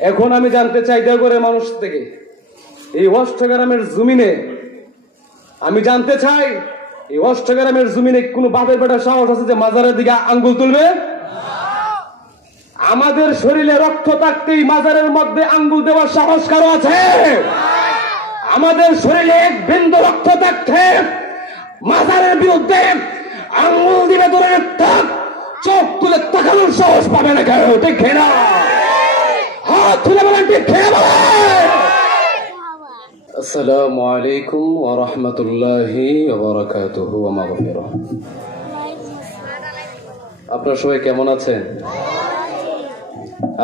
এখন আমি জানতে চাই দেওঘরের মানুষ থেকে, এই অষ্টগ্রামের জমিনে আমি জানতে চাই, এই অষ্টগ্রামের জমিনে কোনো বাপের বেটার সাহস আছে যে মাজারের দিকে আঙ্গুল তুলবে? আমাদের শরীরে রক্ত থাকতেই মাজারের মধ্যে আঙ্গুল দেওয়ার সাহস কারো আছে? আমাদের শরীরে এক বিন্দু রক্ত থাকতে মাজারের বিরুদ্ধে আঙ্গুল দিবে দূরের থাক, চোখ তুলে তাকানোর সাহস পাবে না কেউ? ঠিক না? হাত তুলে বলেন ঠিক না? আসসালামু আলাইকুম ওয়া রাহমাতুল্লাহি ওয়া বারাকাতুহু ওয়া মাগফিরাহ। আপনারা সবাই কেমন আছেন?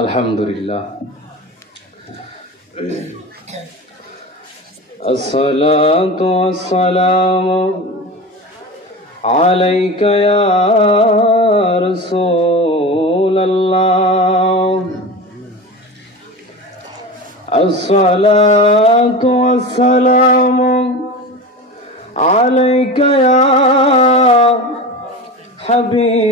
আলহামদুলিল্লাহ। আসসালাতু ওয়াসসালামু আলাইকা ইয়া রাসূলুল্লাহ। আসসালাতু ওয়াসসালামু আলাইকা ইয়া হাবিবাল্লাহ।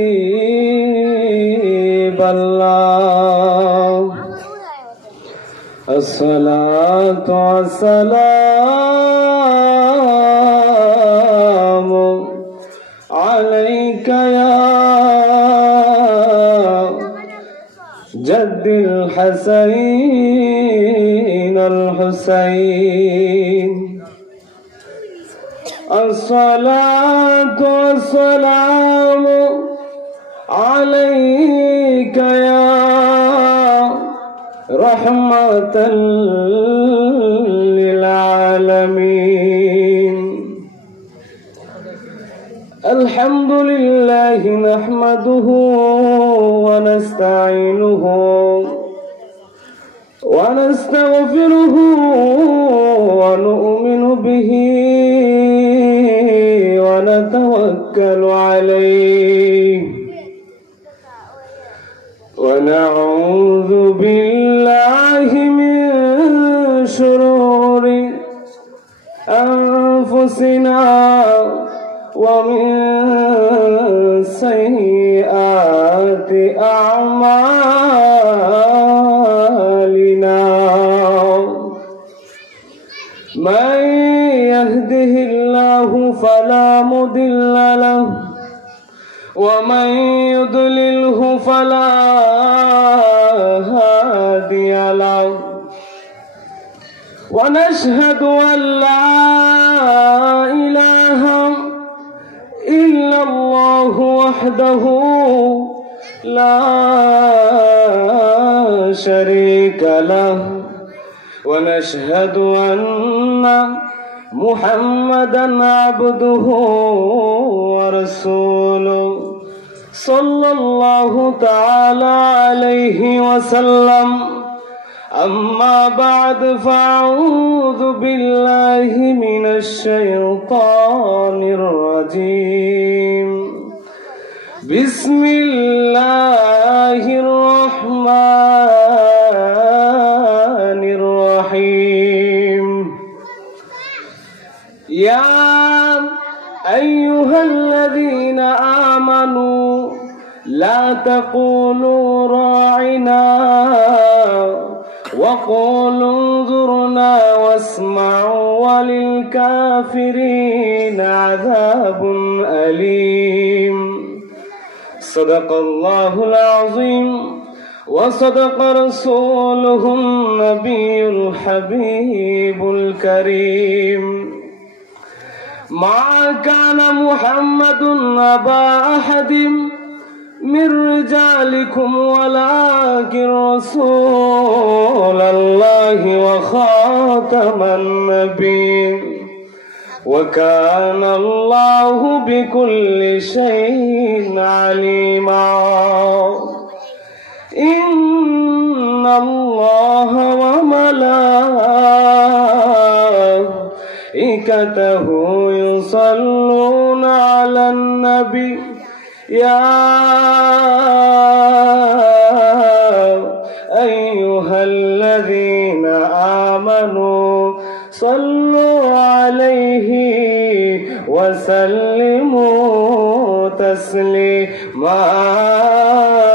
আসসালাতু ওয়াসসালামু আলাইকা ইয়া জাদ্দিল হাসাইন আল হুসাইন। আসসালাতু ওয়াসসালামু আলাইকা ইয়া রাহমাতাল লিল আলামিন। আলহামদুলিল্লাহি নাহমাদুহু ওয়া নাস্তাঈনুহু ওয়া নাস্তাগফিরুহু ওয়া নু'মিনু বিহি ওয়া নাতাওয়াক্কালু আলাইহি ওয়া নাউযু বিল্লাহি মিন শুরুরি আনফুসিনা ওয়া মিন সাইয়্যাতি আ'মালিনা। মান ইয়াহদিহিল্লাহু ফালা মুদিল্লা লাহু ওয়া মান ইউদ্লিলহু ফালা হাদিয়া লাহু। ওয়া নাশহাদু আন লা ইলাহা ইল্লাল্লাহু ওয়াহদাহু লা শারীকা লাহু ওয়া নাশহাদু আন্না মুহাম্মাদান আবদুহু ওয়া রাসূলুহু সাল্লাল্লাহু তাআলা আলাইহি ওয়া সাল্লাম। أما بعد فأعوذ بالله من الشيطان الرجيم. بسم الله الرحمن الرحيم. يا أيها الذين آمنوا لا تقولوا راعنا وقولوا انظرنا واسمعوا وللكافرين عذاب أليم. صدق الله العظيم وصدق رسوله النبي الحبيب الكريم. ما كان محمد أبا أحد من رجالكم ولكن رسول الله وخاتم النبيين وكان الله بكل شيء عليما. إن الله وملائكته يصلون على النبي يا أيها الذين آمنوا صلوا عليه وسلموا تسليما.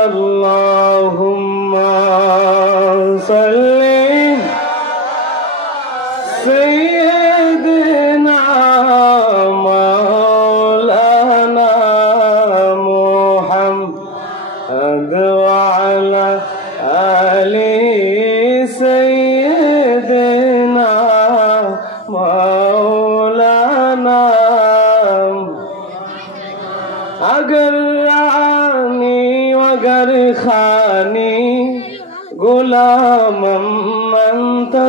اللهم صل من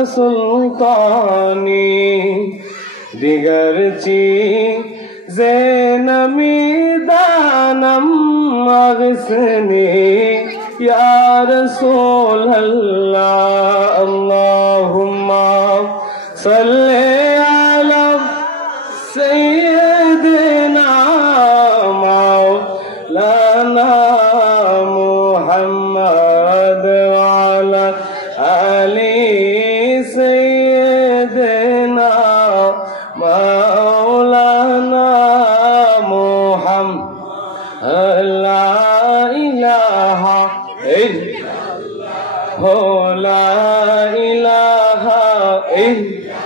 سلطانی دیگر چیزیں نمیدانم اغثنی یا رسول اللہ اللہم صلی علی سیدنا مولانا محمد وعلی آلِ سیدنا مولانا محمد لا الہ الا اللہ لا الہ الا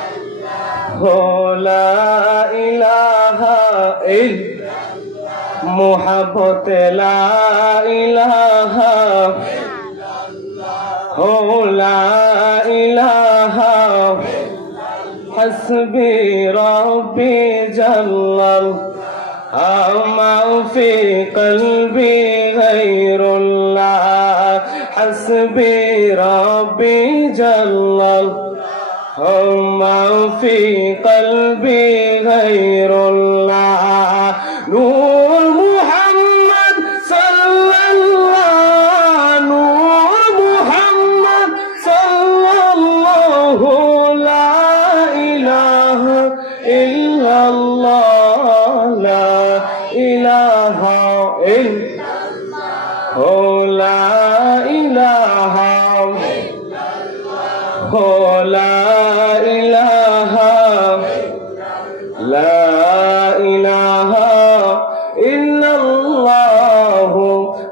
اللہ لا الہ الا محبت لا الہ لا الہ حسبی ربی جل ما فی قلبی غیر اللہ حسبی ربی جل ما فی قلبی غیر اللہ نور محمد صلی اللہ نور محمد صلی اللہ لا الہ الا اللہ لا الہ الا اللہ لا الہ لا الہ لا الہ الا اللہ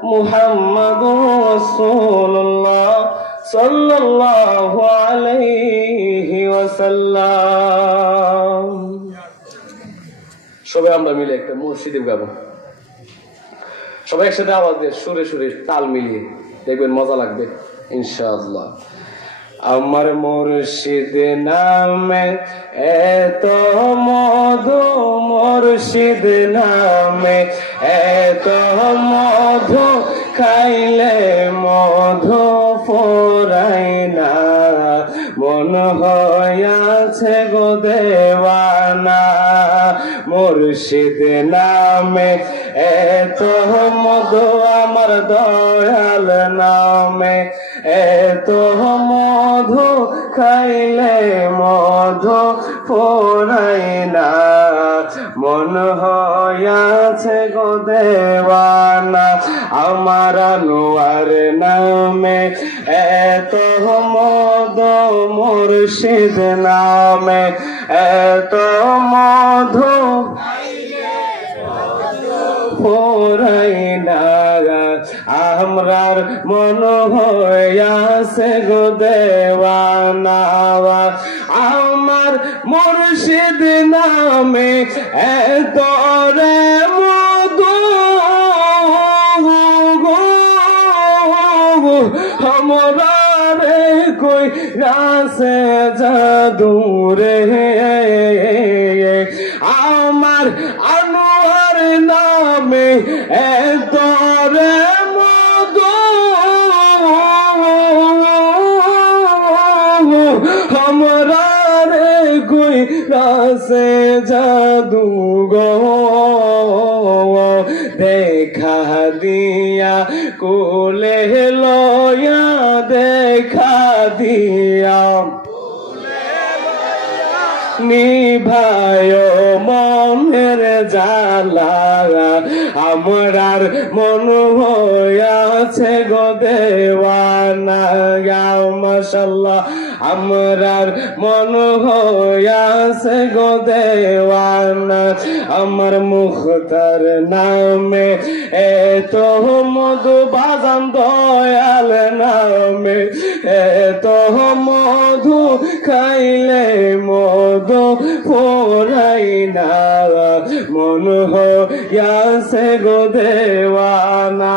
محمد رسول اللہ صلی اللہ علیہ وسلم সবাই আমরা মিলে একটা মসজিদে গাবো সবাই একসাথে আওয়াজ দিয়ে সুরে সুরে তাল মিলিয়ে দেখবেন মজা লাগবে ইনশাআল্লাহ আমার মুর্শিদ নামে এত মধু মুর্শিদ নামে এত মধু খাইলে মধু ফুরাই না মন হইয়াছে গো দেওয়ানা মুর্শিদ নামে এত মধু আমার দয়াল নামে এত মধু খাইলে মধু ফুরাই না মন হইয়াছে গো দেওয়ানা আমার আনোয়ার নামে এত মধু মুর্শিদ নামে এত মধু ফুরাই না আমরার মন হইয়াছে গো দেওয়ানা আমার মুর্শিদ নামে এত রে মধু हमरा रे कोई रासे जादू रे আমার আনোয়ার নামে এত রে মধু हमरा রে कोई रासे जादू गो देखा दिया कोले लोया देखा दिया নিভায় মনের জ্বালা আমরার মন হইয়াছে গো দেওয়ানা মাশাআল্লাহ আমরার মন হইয়াছে গো দেওয়ানা আমার মুখতার নামে এত মধু বাজান দয়াল নামে এত মধু খাইলে মধু ফুরাই না মন হইয়াছে গো দেওয়ানা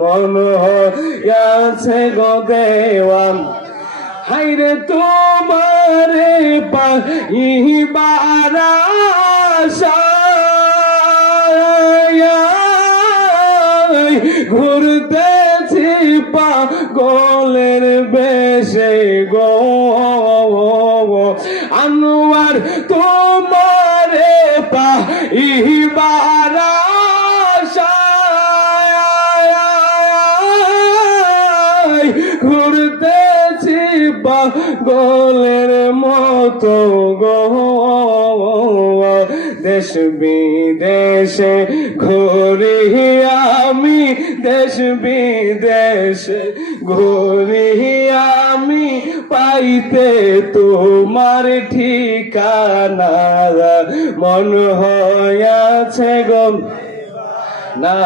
মন হইয়াছে গো দেওয়ানা হাইরে তোমারে পাইবার আশায় ঘুরতেছি পাগলের বেশে গো আনোয়ার তোমারে পাইবার আশায় ঘুরতেছি পাগলের মতো গো দেশ বিদেশে ঘুরি আমি দেশ বিদেশে ঘুরি আমি পাইতে তোমার ঠিকানা মন হইয়াছে গো না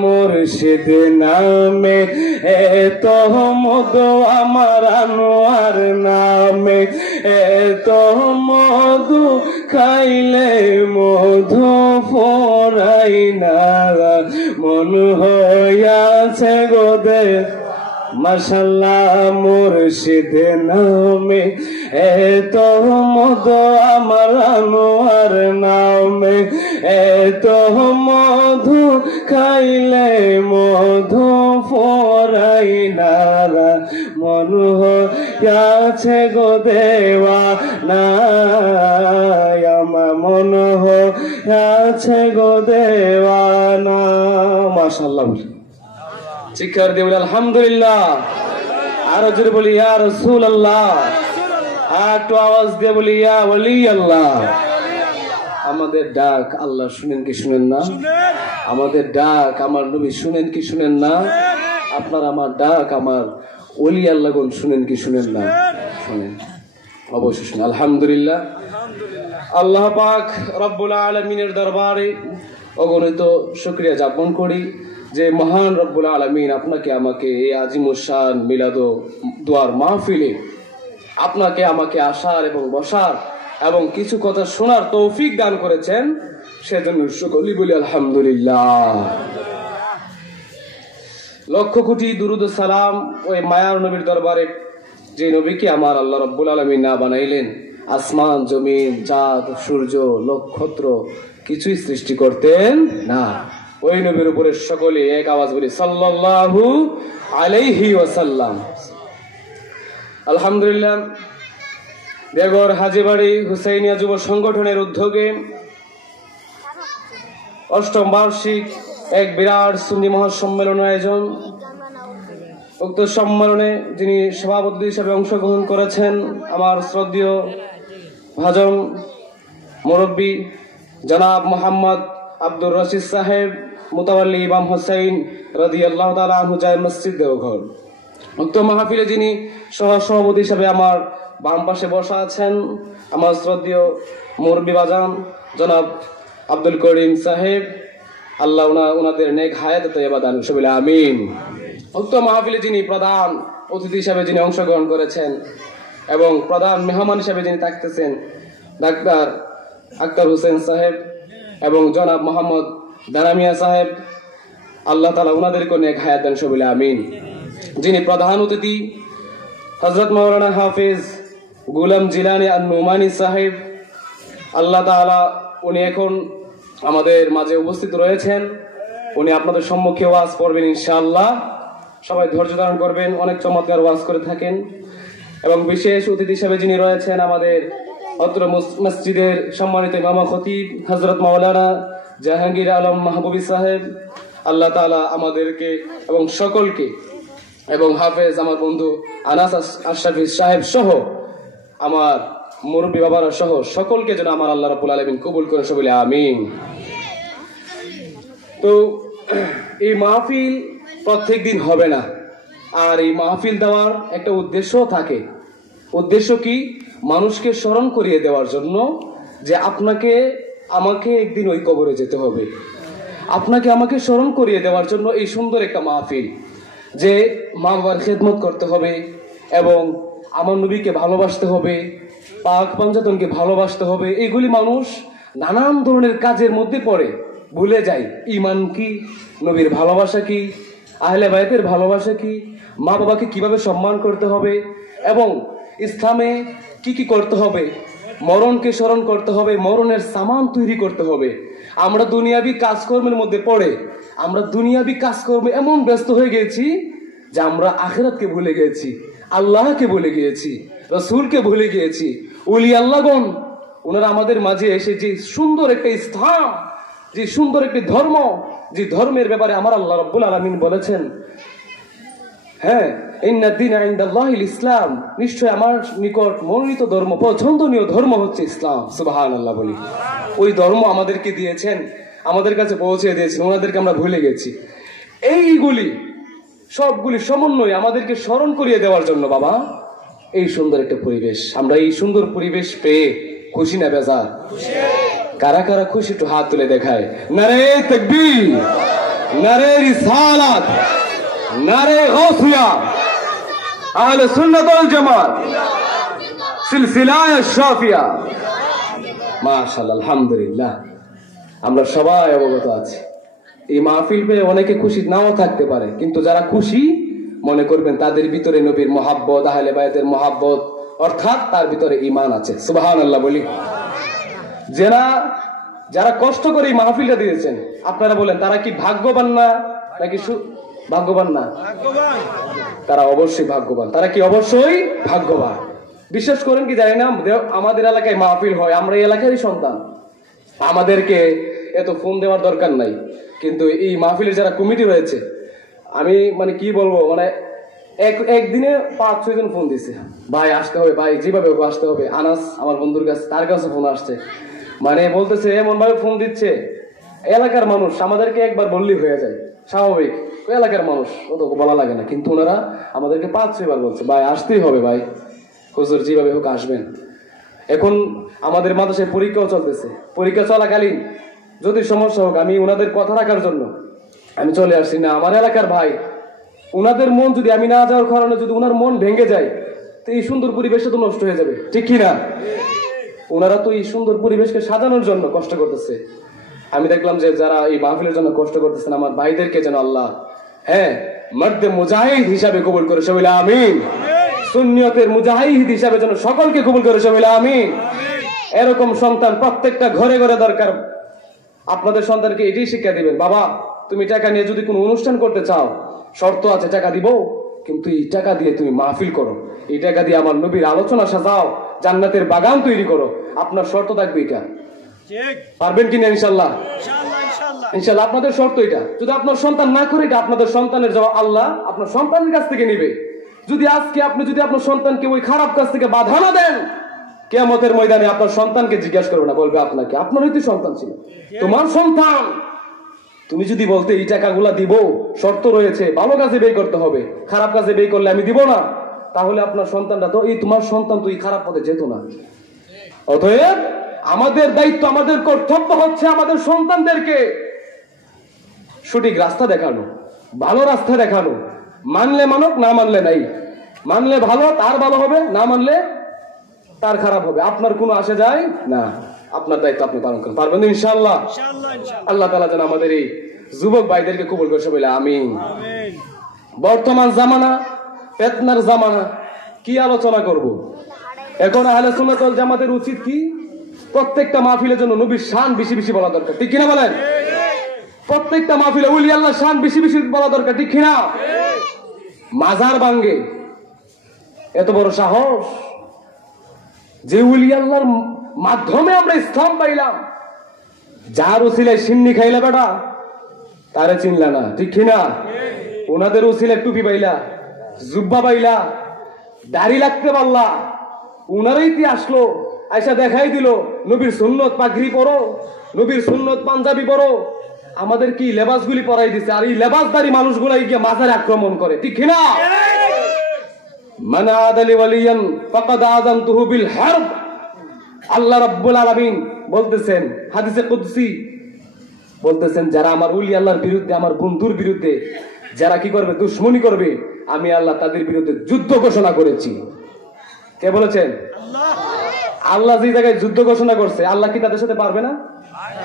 মুর্শিদ নামে এত মধু আমার আনোয়ার নামে এত মধু খাইলে মধু ফোরাই না মন হইয়াছে গো দে মাশাআল্লাহ মুর্শিদ নামে এত মধু আমার আনোয়ার নামে এত মধু খাইলে মধু ফোরাই না মন হইয়াছে গো দেওয়া না আমার মন হইয়াছে গো দেওয়া না মাশাআল্লাহ চিৎকার দিয়ে বলি আলহামদুলিল্লাহ আরো জোরে বলি ইয়া রাসূলুল্লাহ একটু আওয়াজ দিয়ে বলি ইয়া ওলি আল্লাহ আমাদের ডাক আল্লাহ শুনেন কি শুনেন না আমাদের ডাক আমার নবী শুনেন কি শুনেন না আপনার আমার ডাক আমার ওলি আল্লাহগণ শুনেন কি শুনেন না শুনেন অবশ্যই শুনেন আলহামদুলিল্লাহ আল্লাহ পাক রব্বুল আলামিনের দরবারে অগণিত শুকরিয়া জ্ঞাপন করি যে মহান রব্বুল আলামিন আপনাকে আমাকে এই আজিমুশান মিলাদ দোয়ার মাহফিলে আপনাকে আমাকে আসার এবং বসার এবং কিছু কথা শোনার তৌফিক দান করেছেন সেজন্য সকলেই বলি আলহামদুলিল্লাহ লক্ষ কোটি দুরুদ ও সালাম ওই মায়ার নবীর দরবারে যে নবীকে আমার আল্লাহ রব্বুল আলামিন না বানাইলেন আসমান জমিন চাঁদ সূর্য নক্ষত্র কিছুই সৃষ্টি করতেন না ওই নবীর উপরে সকলে এক আওয়াজ বলি সাল্লাল্লাহু আলাইহি ওয়াসাল্লাম আলহামদুলিল্লাহ দেগর হাজীবাড়ি হুসাইনিয়া যুব সংগঠনের উদ্যোগে অষ্টম বার্ষিক এক বিরাট সুন্নি মহাসম্মেলন আয়োজন উক্ত সম্মেলনে যিনি সভাপতি হিসেবে অংশগ্রহণ করেছেন আমার শ্রদ্ধেয় ভাজন মুরব্বী জনাব মোহাম্মদ আব্দুর রশিদ সাহেব মুতাওয়াল্লি ইমাম হোসেন রাদিয়াল্লাহু তাআলা আনহু জামে মসজিদ দেওঘর উক্ত মাহফিলে যিনি সভাপতি হিসেবে আমার বাম পাশে বসা আছেন আমার শ্রদ্ধেয় মুরব্বী বাজান জনাব আব্দুল করিম সাহেব আল্লাহ ওনাদের নেক হায়াত তয়্যিবা দান করুন বলে আমিন উক্ত মাহফিলে যিনি প্রধান অতিথি হিসেবে যিনি অংশগ্রহণ করেছেন এবং প্রধান মেহমান হিসেবে যিনি থাকতেছেন ডাক্তার আক্তার হোসেন সাহেব এবং জনাব মোহাম্মদ দানামিয়া সাহেব আল্লাহ তাআলা ওনাদেরকে নেক হায়াত দান করুন বলে আমিন যিনি প্রধান অতিথি হযরত মাওলানা হাফেজ গোলাম জিলানী আন-নুমানী সাহেব আল্লাহ তাআলা উনি এখন আমাদের মাঝে উপস্থিত রয়েছেন উনি আপনাদের সম্মুখে ওয়াজ করবেন ইনশাআল্লাহ সবাই ধৈর্য ধারণ করবেন অনেক চমৎকার ওয়াজ করে থাকেন এবং বিশেষ অতিথি হিসেবে যিনি রয়েছেন আমাদের অত্র মসজিদের সম্মানিত ইমাম খতিব হযরত মাওলানা জাহাঙ্গীর আলম মাহবুবী সাহেব আল্লাহ তাআলা আমাদেরকে এবং সকলকে এবং হাফেজ আমার বন্ধু আনাস আশরাফি সাহেব সহ আমার মুরব্বী বাবারা সহ সকলকে যেন আমার আল্লাহ রাব্বুল আলামিন কবুল করে বলে আমিন তো এই মাহফিল প্রত্যেক দিন হবে না আর এই মাহফিল দেওয়ার একটা উদ্দেশ্য থাকে উদ্দেশ্য কি মানুষকে স্মরণ করিয়ে দেওয়ার জন্য যে আপনাকে আমাকে একদিন ওই কবরে যেতে হবে আপনাকে আমাকে স্মরণ করিয়ে দেওয়ার জন্য এই সুন্দর একটা মাহফিল যে মা বাবার খেদমত করতে হবে এবং আমার নবীকে ভালোবাসতে হবে পাক পাঞ্জাতনকে ভালোবাসতে হবে এগুলি মানুষ নানান ধরনের কাজের মধ্যে পড়ে ভুলে যায় ঈমান কি নবীর ভালোবাসা কি আহলে বাইতের ভালোবাসা কি মা বাবাকে কিভাবে সম্মান করতে হবে এবং ইসলামে কি কি করতে হবে মরণকে স্মরণ করতে হবে মরণের সামান তৈরি করতে হবে আমরা দুনিয়াবি কাজকর্মের মধ্যে পড়ে আমরা দুনিয়াবি কাজকর্মে এমন ব্যস্ত হয়ে গেছি যে আমরা আখিরাতকে ভুলে গিয়েছি, আল্লাহকে ভুলে গিয়েছি, রাসূলকে ভুলে গিয়েছি। ওলি আল্লাহগণ ওনারা আমাদের মাঝে এসে যে সুন্দর একটা স্থান, যে সুন্দর একটি ধর্ম, যে ধর্মের ব্যাপারে আমার আল্লাহ রাব্বুল আলামিন বলেছেন, হ্যাঁ, ইন্না দীনা ইনদাল্লাহিল ইসলাম, নিশ্চয় আমার নিকট মনোনীত ধর্ম, পছন্দনীয় ধর্ম হচ্ছে ইসলাম। সুবহানাল্লাহ বলি। ওই ধর্ম আমাদেরকে দিয়েছেন, আমাদের কাছে পৌঁছে দিয়েছেন, ওনাদেরকে আমরা ভুলে গেছি। এইগুলি সবগুলি সমন্বয় আমাদেরকে স্মরণ করিয়ে দেওয়ার জন্য বাবা এই সুন্দর একটা পরিবেশ। আমরা এই সুন্দর পরিবেশ পেয়ে খুশি না বেজার? কারা কারা খুশি একটু হাত তুলে দেখায়। নারে তাকবীর, নারে রিসালাত, নারে গাউসিয়া, আহলে সুন্নাত ওয়াল জামাত, সিলসিলায়ে শাফিয়া। মাশাআল্লাহ, আলহামদুলিল্লাহ। আমরা সবাই অবগত আছি এই মাহফিল পেয়ে অনেকে খুশি নাও থাকতে পারে, কিন্তু যারা খুশি মনে করবেন তাদের ভিতরে নবীর মহাব্বত, আহলে বায়তের মহাব্বত, অর্থাৎ তার ভিতরে ঈমান আছে। সুবহানাল্লাহ বলি। যারা কষ্ট করে এই মাহফিলটা দিয়েছেন, আপনারা বলেন তারা কি ভাগ্যবান না নাকি ভাগ্যবান না? তারা অবশ্যই ভাগ্যবান। তারা কি অবশ্যই ভাগ্যবান। বিশ্বাস করেন কি জানি না, আমাদের এলাকায় মাহফিল হয়, আমরা এই এলাকারই সন্তান, আমাদেরকে এত ফোন দেওয়ার দরকার নাই। কিন্তু এই মাহফিলের যারা কমিটি রয়েছে, আমি মানে কি বলবো, মানে একদিনে 5-6 জন ফোন দিছে, ভাই আসতে হবে, ভাই যেভাবে আসতে হবে। আনাস আমার বন্ধুর কাছে, তার কাছে ফোন আসছে, মানে বলতেছে এমন ভাবে ফোন দিচ্ছে, এলাকার মানুষ আমাদেরকে একবার বললেই হয়ে যায়, স্বাভাবিক, এলাকার মানুষ অত বলা লাগে না, কিন্তু ওনারা আমাদেরকে 5-6 বার বলছে ভাই আসতেই হবে, ভাই হুজুর যেভাবে হোক আসবেন। এখন আমাদের মাদ্রাসায় পরীক্ষাও চলতেছে, পরীক্ষা চলাকালীন যদি সমস্যা হোক, আমি ওনাদের কথা রাখার জন্য আমি চলে আসছি না। আমার এলাকার ভাই, ওনাদের মন যদি আমি না যাওয়ার কারণে যদি ওনার মন ভেঙে যায়, তো এই সুন্দর পরিবেশটা তো নষ্ট হয়ে যাবে, ঠিক কি না? ওনারা তো এই সুন্দর পরিবেশকে সাজানোর জন্য কষ্ট করতেছে। আমি দেখলাম যে যারা এই মাহফিলের জন্য কষ্ট করতেছেন, আমার ভাইদেরকে যেন আল্লাহ মর্দে মুজাহিদ হিসাবে কবুল করে, সবাই বলে আমিন। সুন্নিয়তের মুজাহিদ হিসাবে যেন সকলকে কবুল করে, সবাই বলে আমিন। এরকম সন্তান প্রত্যেকটা ঘরে ঘরে দরকার। আপনাদের সন্তানকে এটাই শিক্ষা দিবেন, বাবা তুমি টাকা নিয়ে যদি কোনো অনুষ্ঠান করতে চাও, শর্ত আছে, টাকা দিব, কিন্তু এই টাকা দিয়ে তুমি মাহফিল করো, এই টাকা দিয়ে আমার নবীর আলোচনা সাজাও, জান্নাতের বাগান তৈরি করো। আপনার শর্ত থাকবে এটা, পারবেন কিনা? ইনশাল্লাহ, ইনশাল্লাহ আপনাদের শর্ত এটা। যদি আপনার সন্তান না করে, এটা আপনাদের সন্তানের জবাব আল্লাহ আপনার সন্তানের কাছ থেকে নিবে। যদি আজকে আপনি যদি আপনার সন্তানকে ওই খারাপ কাজ থেকে বাধা না দেন, কিয়ামতের ময়দানে আপনার সন্তানকে জিজ্ঞাসা করবে না, বলবে আপনাকে, আপনারই তো সন্তান ছিল, তোমার সন্তান। তুমি যদি বলতে এই টাকাগুলা দিব, শর্ত রয়েছে, ভালো কাজে ব্যয় করতে হবে, খারাপ কাজে ব্যয় করলে আমি দিব না, তাহলে আপনার সন্তানটা তো, এই তোমার সন্তান তো এই খারাপ পথে যেত না। অতএব আমাদের দায়িত্ব, আমাদের কর্তব্য হচ্ছে আমাদের সন্তানদেরকে সঠিক রাস্তা দেখানো, ভালো রাস্তা দেখানো। মানলে মানক, না মানলে নাই। মানলে ভালো, তার ভালো হবে, না মানলে তার খারাপ হবে। আপনার কোনো আসে যায় না, আপনার দায়িত্ব আপনি পালন করেন, পারবেন ইনশাআল্লাহ। আল্লাহ তাআলা যেন আমাদের এই যুবক ভাইদেরকে কবুল করে, সবাই বলে আমিন। বর্তমান জামানা ফিতনার জামানা, কি আলোচনা করব এখন? আহলে সুন্নাত ওয়াল জামাতের উচিত কি? প্রত্যেকটা মাহফিলের জন্য নবীর শান বেশি বেশি বলা দরকার, ঠিক কিনা বলেন? প্রত্যেকটা মাহফিলে ওলি আল্লাহর শান বেশি বেশি বলা দরকার, ঠিক কিনা? মাজার ভাঙ্গে এত বড় সাহস, যে ওলি আল্লাহর মাধ্যমে আমরা ইসলাম পাইলাম, যার উসিলায় সিন্নি খাইলা বেটা তারে চিনলা না, ঠিক কিনা? ওনাদের উসিলায় টুপি পাইলা, জুব্বা পাইলা, দাড়ি লাগতে পারলা, উনারই কি আসলো, আয়সা দেখাই দিল নবীর সুন্নত পাগড়ি পরো, নবীর সুন্নত পাঞ্জাবি পরো। আমাদের কি লেবাসগুলি পরাই দিছে, আর এই লেবাসদারি মানুষগুলাই গিয়ে মাজারে আক্রমণ করে, ঠিক কিনা? মান আদালি ওয়ালিয়ান ফাকাদ আযানতুহু বিল হারব। আল্লাহ রাব্বুল আলামিন বলতেছেন হাদিসে কুদসি, বলতেছেন যারা আমার ওলি আল্লাহর বিরুদ্ধে, আমার বন্ধুর বিরুদ্ধে যারা কি করবে, দুশমনি করবে, আমি আল্লাহ তাদের বিরুদ্ধে যুদ্ধ ঘোষণা করেছি। কে বলেছেন? আল্লাহ যে জায়গায় যুদ্ধ ঘোষণা করছে, আল্লাহ কি তাদের সাথে পারবে না?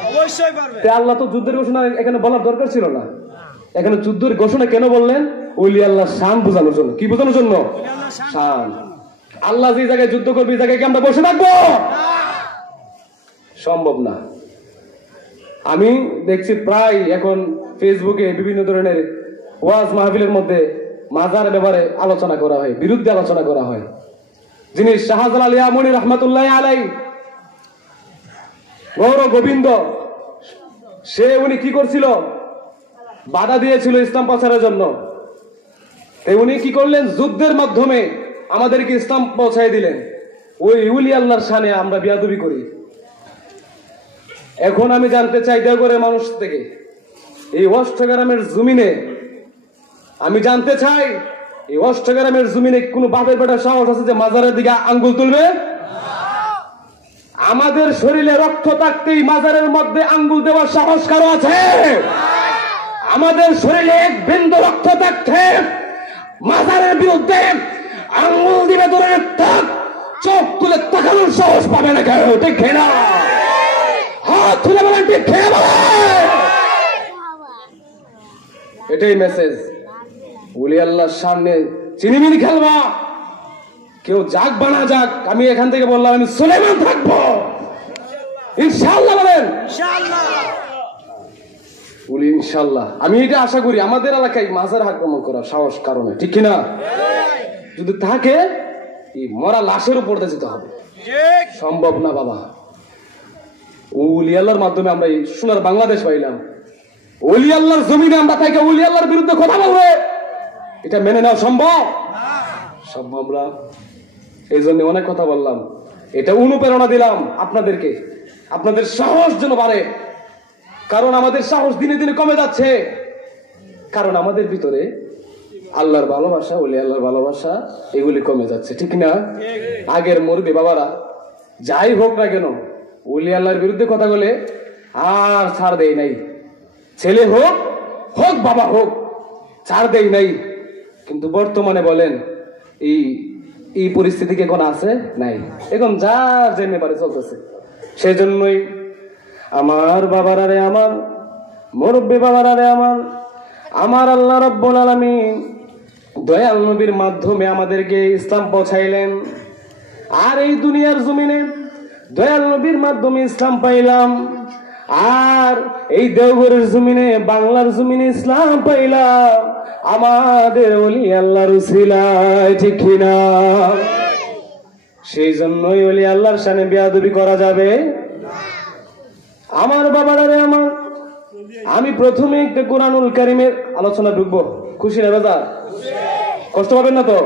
অবশ্যই পারবে। আল্লাহ তো যুদ্ধের ঘোষণা এখানে বলার দরকার ছিল না। এখানে যুদ্ধের ঘোষণা কেন বললেন? ওলি আল্লাহর শান বোঝানোর জন্য। কি বোঝানোর জন্য? শান। আল্লাহ যে জায়গায় যুদ্ধ করবে, এই জায়গায় কি আমরা বসে থাকবো? সম্ভব না। আমি দেখছি প্রায় এখন ফেসবুকে বিভিন্ন ধরনের ওয়াজ মাহফিলের মধ্যে মাজার ব্যাপারে আলোচনা করা হয়, বিরুদ্ধে আলোচনা করা হয়। যিনি শাহজালাল ইয়ামনি রহমাতুল্লাহ আলাইহি গৌর গোবিন্দ, উনি কি করছিল? বাধা দিয়েছিল ইসলাম প্রচারের জন্য। উনি কি করলেন? যুদ্ধের মাধ্যমে আমাদেরকে ইসলাম পৌঁছায় দিলেন। ওই উলি আল্লাহর শানে আমরা বিয়াদবি করি। এখন আমি জানতে চাই দেওঘরের মানুষ থেকে, এই অষ্টগ্রামের জমিনে আমি জানতে চাই, এই অষ্টগ্রামের জমিনে কোন বাপের বেটার সাহস আছে যে মাজারের দিকে আঙ্গুল তুলবে? আমাদের শরীরে রক্ত থাকতেই মাজারের মধ্যে আঙ্গুল দেওয়ার সাহস কারো আছে? আমাদের শরীরে এক বিন্দু রক্ত থাকতে মাজারের বিরুদ্ধে আঙ্গুল দিবে দূরে থাক, চোখ তুলে তাকানোর সাহস পাবে না কেউ? ঠিক না? হাত তুলে বলেন ঠিক না? এটাই মেসেজ। উলি আল্লাহর সামনে চিনিমিনি খেলবা, কেউ যাক বানা যাক, আমি এখান থেকে বললাম আমি সুলাইমান থাকবো ইনশাআল্লাহ। বলেন উলি ইনশাআল্লাহ। আমি এটা আশা করি আমাদের এলাকায় মাজার আক্রমণ করার সাহস কারণে, ঠিক কিনা? যদি থাকে এই মরা লাশের উপর যেতে হবে, সম্ভব না বাবা। উলি আল্লাহর মাধ্যমে আমরা এই সোনার বাংলাদেশ পাইলাম। ওলি আল্লাহর জমিনে আমরা তাকে ওলি আল্লাহর বিরুদ্ধে কথা বলবে, এটা মেনে নেওয়া সম্ভব? সম্ভব না। এই জন্য অনেক কথা বললাম, এটা অনুপ্রেরণা দিলাম আপনাদেরকে, আপনাদের সাহস যেন বাড়ে। কারণ আমাদের সাহস দিনে দিনে কমে যাচ্ছে, কারণ আমাদের ভিতরে আল্লাহর ভালোবাসা, ওলি আল্লাহর ভালোবাসা এগুলি কমে যাচ্ছে, ঠিক না? আগের মুরব্বি বাবারা যাই হোক না কেন ওলি আল্লাহর বিরুদ্ধে কথা বলে আর ছাড় দেয় নাই। ছেলে হোক হোক বাবা হোক, ছাড় দেই নাই। কিন্তু বর্তমানে বলেন এই পরিস্থিতি কি এখন আছে? নাই। এখন যার যেমনি পারে চলতেছে। সেই জন্যই আমার বাবারা রে, আমার মুরব্বী বাবারা রে, আমার আল্লাহ রাব্বুল আলামিন দয়াল নবীর মাধ্যমে আমাদেরকে ইসলাম পৌঁছাইলেন। আর এই দুনিয়ার জমিনে দয়াল নবীর মাধ্যমে ইসলাম পাইলাম। আর এই দেওঘরের জমিনে, বাংলার জমিনে ইসলাম পাইলাম আমাদের ওলি আল্লাহর উসিলায়, ঠিক কিনা? সেই জন্যই ওলি আল্লাহর শানে বেয়াদবি করা যাবে? আমার বাবারা রে, আমি প্রথমে একটা কোরআনুল কারীমের আলোচনা ঢুকবো। খুশি না বাজার? কষ্ট পাবেন না তো?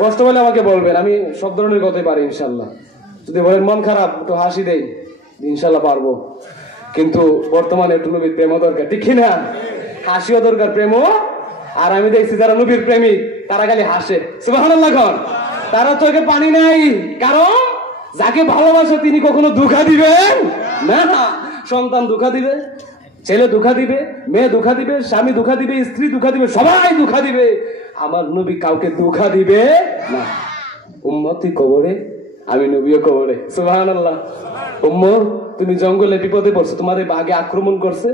কষ্ট পেলে আমাকে বলবেন, আমি সব ধরনের কথাই পারি ইনশাল্লাহ। যদি বলেন মন খারাপ, একটু হাসি দেই, ইনশাল্লাহ পারবো। কিন্তু বর্তমানে একটু নবীর প্রেমও দরকার, ঠিক না? হাসিও দরকার, প্রেমও। আর আমি দেখছি যারা নবীর প্রেমিক তারা খালি হাসে, সুবহানাল্লাহ। তারা চোখে পানি নাই, কারণ যাকে ভালোবাসে তিনি কখনো ধোঁকা দিবেন না। সন্তান ধোঁকা দিবে, ছেলে ধোঁকা দিবে, মেয়ে ধোঁকা দিবে, স্বামী ধোঁকা দিবে, স্ত্রী ধোঁকা দিবে, সবাই ধোঁকা দিবে। আমার নবী কাউকে ধোঁকা দিবে না। উম্মতি কবরে, আমি নবীও কবরে, সুবহানাল্লাহ। উম্মত তুমি জঙ্গলে বিপদে পড়ছো, তোমার বাঘে আক্রমণ করছে,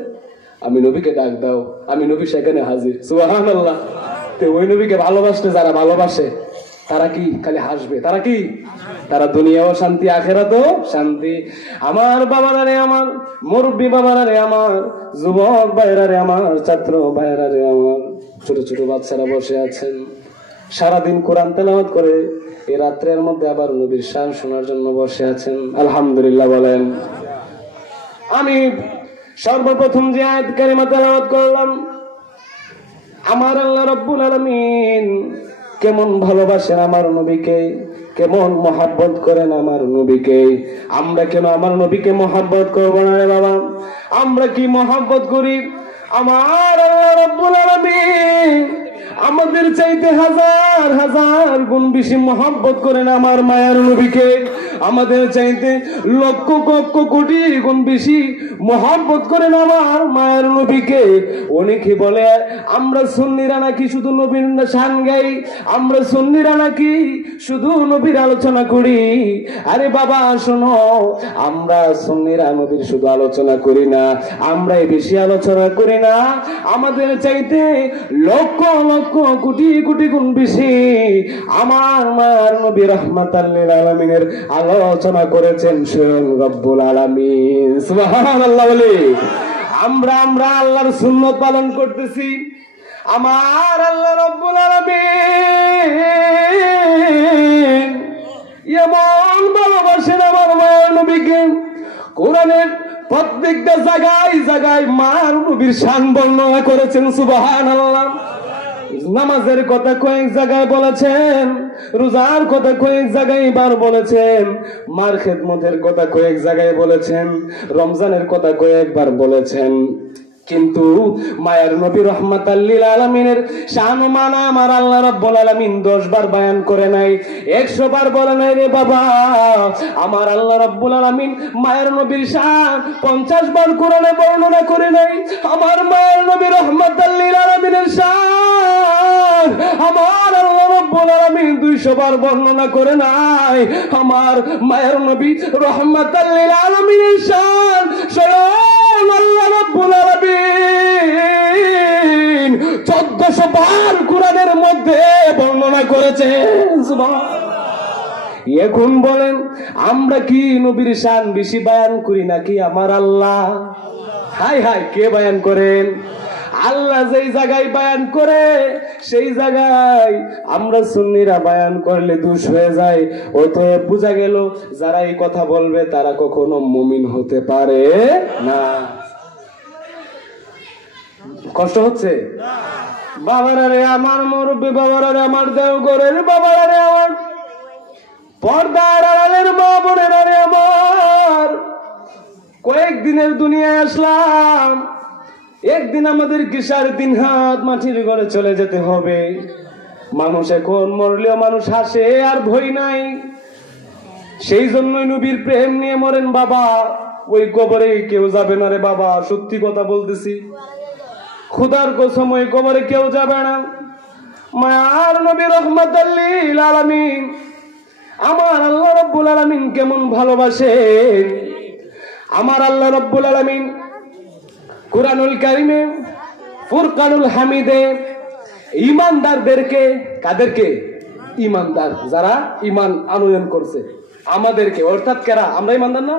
আমি নবীকে ডাক দাও, আমি নবী সেখানে হাজির, সুবহানাল্লাহ। তো ওই নবীকে ভালোবাসতে যারা ভালোবাসে তারা কি খালি হাসবে? তারা কি? তারা দুনিয়াও শান্তি, আখেরাতেও শান্তি। আমার বাবারা রে, আমার মুরব্বী বাবারা রে, আমার যুবক ভাইরা রে, আমার ছাত্র ভাইরা রে, আমার ছোট ছোট বাচ্চারা বসে আছেন, সারাদিন কোরআন তেলাওয়াত করে এই রাত্রের মধ্যে আবার নবীর শান শোনার জন্য বসে আছেন। আলহামদুলিল্লাহ বলেন। আমি সর্বপ্রথম যে আয়াত কারিমা তেলাওয়াত করলাম, আমার আল্লাহ রাব্বুল আলামিন কেমন ভালোবাসেন আমার নবীকে, কেমন মহাব্বত করেন আমার নবীকে। আমরা কেন আমার নবীকে মহাব্বত করব না রে বাবা? আমরা কি মহাব্বত করি? আমার আল্লাহ রাব্বুল আলামিন আমাদের চাইতে হাজার হাজার গুণ বেশি মহাব্বত করেন আমার মায়ার নবীকে। আমাদের চাইতে লক্ষ লক্ষ কোটি গুণ বেশি মহাব্বত করেন আমার মায়ার নবীকে। অনেকে বলে আমরা সুন্নিরা নাকি শুধু নবীর শান গাই, আমরা সুন্নিরা নাকি শুধু নবীর আলোচনা করি। আরে বাবা শোনো, আমরা সুন্নিরা নবীর শুধু আলোচনা করি না, আমরাই বেশি আলোচনা করি না। আমাদের চাইতে লক্ষ লক্ষ কোটি কোটি গুণ বেশি আমার মায়ার নবী রাহমাতাল লিল আলামিনের আলোচনা করেছেন স্বয়ং রব্বুল আলামিন, সুবহানাল্লাহ। বলি আমরা আল্লাহর সুন্নাত পালন করতেছি, আমার আল্লাহ রাব্বুল আলামিন এমন ভালোবাসেন আমার মায়ের নবীকে, কোরআনের প্রত্যেকটা জায়গায় জায়গায় মায়ের নবীর শান বর্ণনা করেছেন। সুবহানাল্লাহ। নামাজের কথা কয়েক জায়গায় বলেছেন, রোজার কথা কয়েক জায়গায় বার বলেছেন, মার খেদমতের কথা কয়েক জায়গায় বলেছেন, রমজানের কথা কয়েকবার বলেছেন। কিন্তু মায়ের নবী রাহমাতাল লিল আলামিনের শান মানা আমার আল্লাহ রাব্বুল আলামিন 10 বার বয়ান করে নাই, 100 বার বলে নাই রে বাবা। আমার আল্লাহ রাব্বুল আলামিন মায়ের নবীর শান 50 বার কোরআনে বর্ণনা করে নাই। আমার মায়ের নবী রাহমাতাল লিল আলামিনের শান আমার আল্লাহ রাব্বুল আলামিন 200 বার বর্ণনা করে নাই। আমার মায়ের নবী রাহমাতাল লিল আলামিনের শান স্বয়ং আল্লাহ রাব্বুল আলামিন 1400 বার কোরআনের মধ্যে বর্ণনা করেছেন। সুবহানাল্লাহ। এখন বলেন আমরা কি নবীর শান বেশি বয়ান করি নাকি আমার আল্লাহ? হায় হায়, কে বয়ান করেন? আল্লাহ যেই জায়গায় বয়ান করে সেই জায়গায় আমরা সুন্নিরা বয়ান করলে দোষ হয়ে যায়। অতএব বোঝা গেল যারা এই কথা বলবে তারা কখনো মুমিন হতে পারে না। কষ্ট হচ্ছে? বাবারা রে আমার মুরব্বী, বাবারা রে আমার দেওঘরের বাবারা রে আমার পর্দার আড়ালের মা বোনেরা রে আমার, কয়েকদিনের দুনিয়ায় আসলাম, একদিন আমাদের কি 3.5 হাত মাটির ঘরে চলে যেতে হবে। মানুষ এখন মরলেও মানুষ হাসে আর ভয় নাই। সেই জন্যই নবীর প্রেম নিয়ে মরেন বাবা, ওই কবরে কেউ যাবে না রে বাবা। সত্যি কথা বলতেছি, খোদার কসম ওই কবরে কেউ যাবে না। মায়ার নবী রাহমাতাল লিল আলামিন আমার আল্লাহ রাব্বুল আলামিন কেমন ভালোবাসেন। আমার আল্লাহ রাব্বুল আলামিন কুরআনুল কারীমে ফুরকানুল হামিদে ঈমানদারদেরকে, কাদেরকে? ঈমানদার, যারা ঈমান আনয়ন করছে আমাদেরকে, অর্থাৎ কারা? আমরা ঈমানদার না?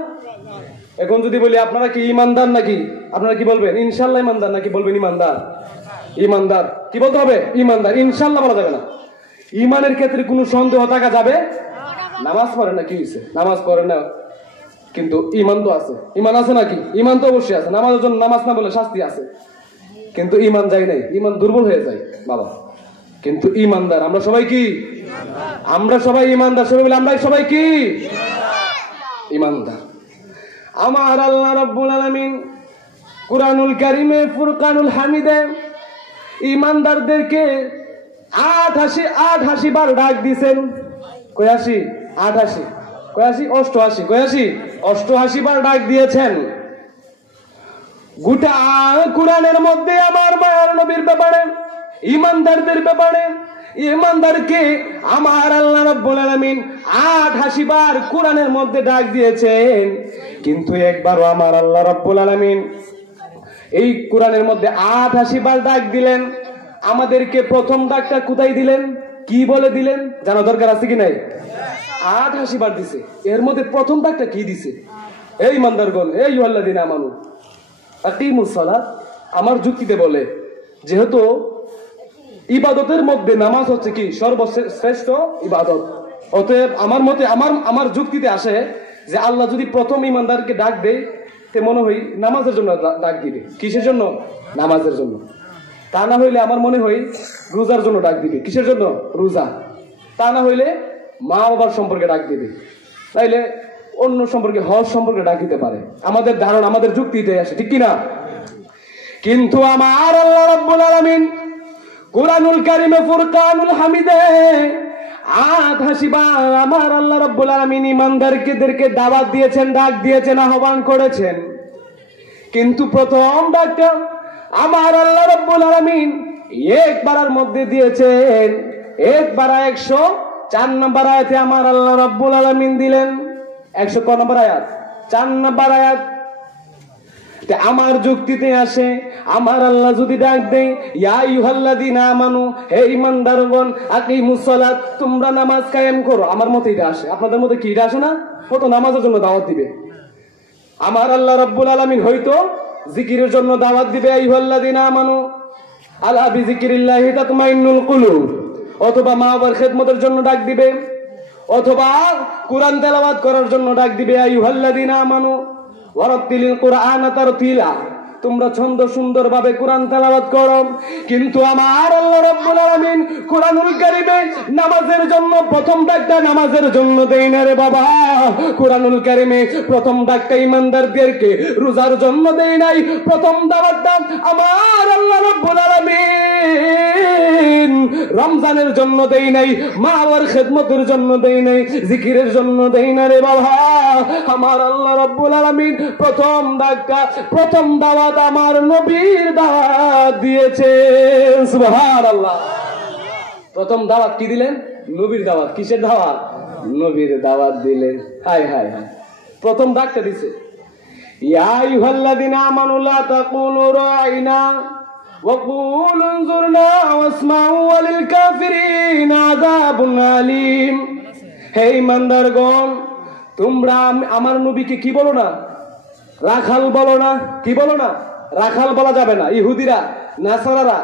এখন যদি বলি আপনারা কি ঈমানদার নাকি, আপনারা কি বলবেন? ইনশাআল্লাহ ঈমানদার নাকি বলবেন ঈমানদার? ঈমানদার কি বলতে হবে? ঈমানদার। ইনশাআল্লাহ বলা যাবে না। ঈমানের ক্ষেত্রে কোনো সন্দেহ থাকা যাবে? নামাজ পড়ে না, কি হয়েছে? নামাজ পড়ে না কিন্তু ঈমান তো আছে। ঈমান আছে নাকি? ঈমান তো অবশ্যই আছে। নামাজের জন্য নামাজ না বলে শাস্তি আছে, কিন্তু ঈমান যায় নাই, ঈমান দুর্বল হয়ে যায় বাবা। কিন্তু ঈমানদার আমরা সবাই কি? আমরা সবাই ঈমানদার। সবাই বলে আমরা সবাই কি? ঈমানদার। আমার আল্লাহ রাব্বুল আলামিন কুরআনুল কারীমে ফুরকানুল হামিদে ঈমানদারদেরকে 88 বার ডাক দিয়েছেন। কয় 80? 88 কয় 80? 88 কয় 80? 88 বার ডাক দিয়েছেন। গোটা কুরআনের মধ্যে আমার মায়ার নবীর ব্যাপারে, ঈমানদারদের ব্যাপারে, ঈমানদারকে আমার আল্লাহ রাব্বুল আলামিন 88 বার কুরআনের মধ্যে ডাক দিয়েছেন। কিন্তু একবারও আমার আল্লাহ রাব্বুল আলামিন এই কুরআনের মধ্যে 88 বার ডাক দিলেন। আমাদেরকে প্রথম ডাকটা কোথায় দিলেন? কি বলে দিলেন জানা দরকার আছে কি নাই? 88 বার দিছে। এর মধ্যে প্রথম ডাকটা কি দিছে? এই ঈমানদারগণ, এই আইয়ুহাল্লাযীনা আমানু আকিমুস সালাত। আমার যুক্তিতে বলে, যেহেতু ইবাদতের মধ্যে নামাজ হচ্ছে কি সর্বশ্রেষ্ঠ ইবাদত, অতএব আমার মতে আমার যুক্তিতে আসে যে আল্লাহ যদি প্রথম ঈমানদারকে ডাক দেয় তে মনে হয় নামাজের জন্য ডাক দিবে। কিসের জন্য? নামাজের জন্য। তা না হইলে আমার মনে হয় রোজার জন্য ডাক দিবে। কিসের জন্য? রোজা। তা না হইলে মা বাবার সম্পর্কে ডাক দিবে, তাইলে অন্য সম্পর্কে, হজ সম্পর্কে ডাক দিতে পারে। আমাদের ধারণা, আমাদের যুক্তিতে আসে, ঠিক কিনা? কিন্তু আমার আল্লাহ রাব্বুল আলামিন কুরআনুল কারীমে ফুরকানুল হামিদে 88 বার আমার আল্লাহ রাব্বুল আলামিন ঈমানদারদেরকে দাওয়াত দিয়েছেন, ডাক দিয়েছেন, আহ্বান করেছেন। কিন্তু প্রথম ডাকটা আমার আল্লাহ রাব্বুল আলামিন একবারের মধ্যে দিয়েছেন। একবার 104 নম্বর আয়াতে আমার আল্লাহ রাব্বুল আলামিন দিলেন। 100 কত নম্বর আয়াত? 4 নম্বর আয়াত। আমার যুক্তিতে আসে, আমার আল্লাহ যদি ডাক দেয় ইয়া আইয়ুহাল্লাযীনা আমানু, হে ঈমানদারগণ, আকিমুস সালাত, তোমরা নামাজ কায়েম করো। আমার মতে এটা আসে। আপনাদের মতে কি এটা আসে না? কত নামাজের জন্য দাওয়াত দিবে। আমার আল্লাহ রাব্বুল আলামিন হয়তো জিকিরের জন্য দাওয়াত দিবে, আইয়ুহাল্লাযীনা আমানু আলা বিযিকিরিল্লাহি তাতমাইন্নুল কুলুব, অথবা মা বাবার খেদমতের জন্য ডাক দিবে, অথবা কোরআন তেলাওয়াত করার জন্য ডাক দিবে। আইয়ুহাল্লাযীনা আমানু ওয়ারাত্তিলিল কুরআনা তারতিলা, তোমরা ছন্দ সুন্দরভাবে কোরআন তেলাওয়াত করো। কিন্তু আমার আল্লাহ রাব্বুল আলামিন কোরআনুল কারীমে নামাজের জন্য প্রথম ডাকটা নামাজের জন্য দেই না রে বাবা। কোরআনুল কারীমে প্রথম ডাকটা ঈমানদারদেরকে রোজার জন্য দেই নাই। প্রথম দাওয়াতটা আমার আল্লাহ রাব্বুল আলামিন রমজানের জন্য দেই নাই, মা বাবার খেদমতের জন্য দেই নাই, জিকিরের জন্য দেই না রে বাবা। আমার আল্লাহ রাব্বুল আলামিন প্রথম ডাকটা, প্রথম দাওয়াত আমার নবীর দাওয়াত দিয়েছেন। সুবহানাল্লাহ। প্রথম দাওয়াত কি দিলেন? নবীর দাওয়াত। কিসের দাওয়াত? নবীর দাওয়াত দিলেন। হায় হায় হায়, প্রথম ডাকটা দিছে। ইয়া আইয়ুহাল্লাযীনা আমানু লা তাকুলু রাইনা ওয়া কুলু উনজুরনা ওয়াসমাউ ওয়ালিল কাফিরিন আযাবুন আলীম। হে ঈমানদারগণ, তোমরা আমার নবীকে কি বলো না? রাখাল বলো না। কি বলো না? রাখাল বলা যাবে না। ইহুদিরা নাসারারা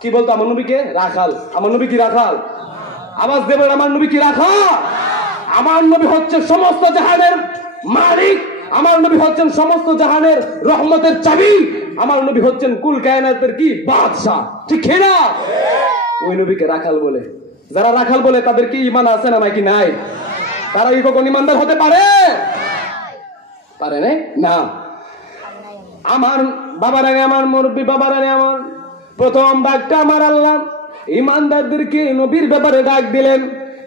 কি বলতো আমার নবীকে? রাখাল। আমার নবী কি রাখাল? আওয়াজ দেবেন, আমার নবী কি রাখাল? আমার নবী হচ্ছে সমস্ত জাহানের মালিক। আমার নবী হচ্ছেন সমস্ত জাহানের রহমতের চাবি। আমার নবী হচ্ছেন কুল কায়নাতের কি বাদশা। ঠিক না? ওই নবীকে রাখাল বলে। যারা রাখাল বলে তাদের কি ঈমান আছে না নাকি নাই? তারা কি কখনো ঈমানদার হতে পারে? পারে না। আমার বাবারা, আমার মুরব্বী বাবারা, আমার প্রথম ডাকটা আমার আল্লাহ ঈমানদারদেরকে নবীর ব্যাপারে ডাক দিলেন।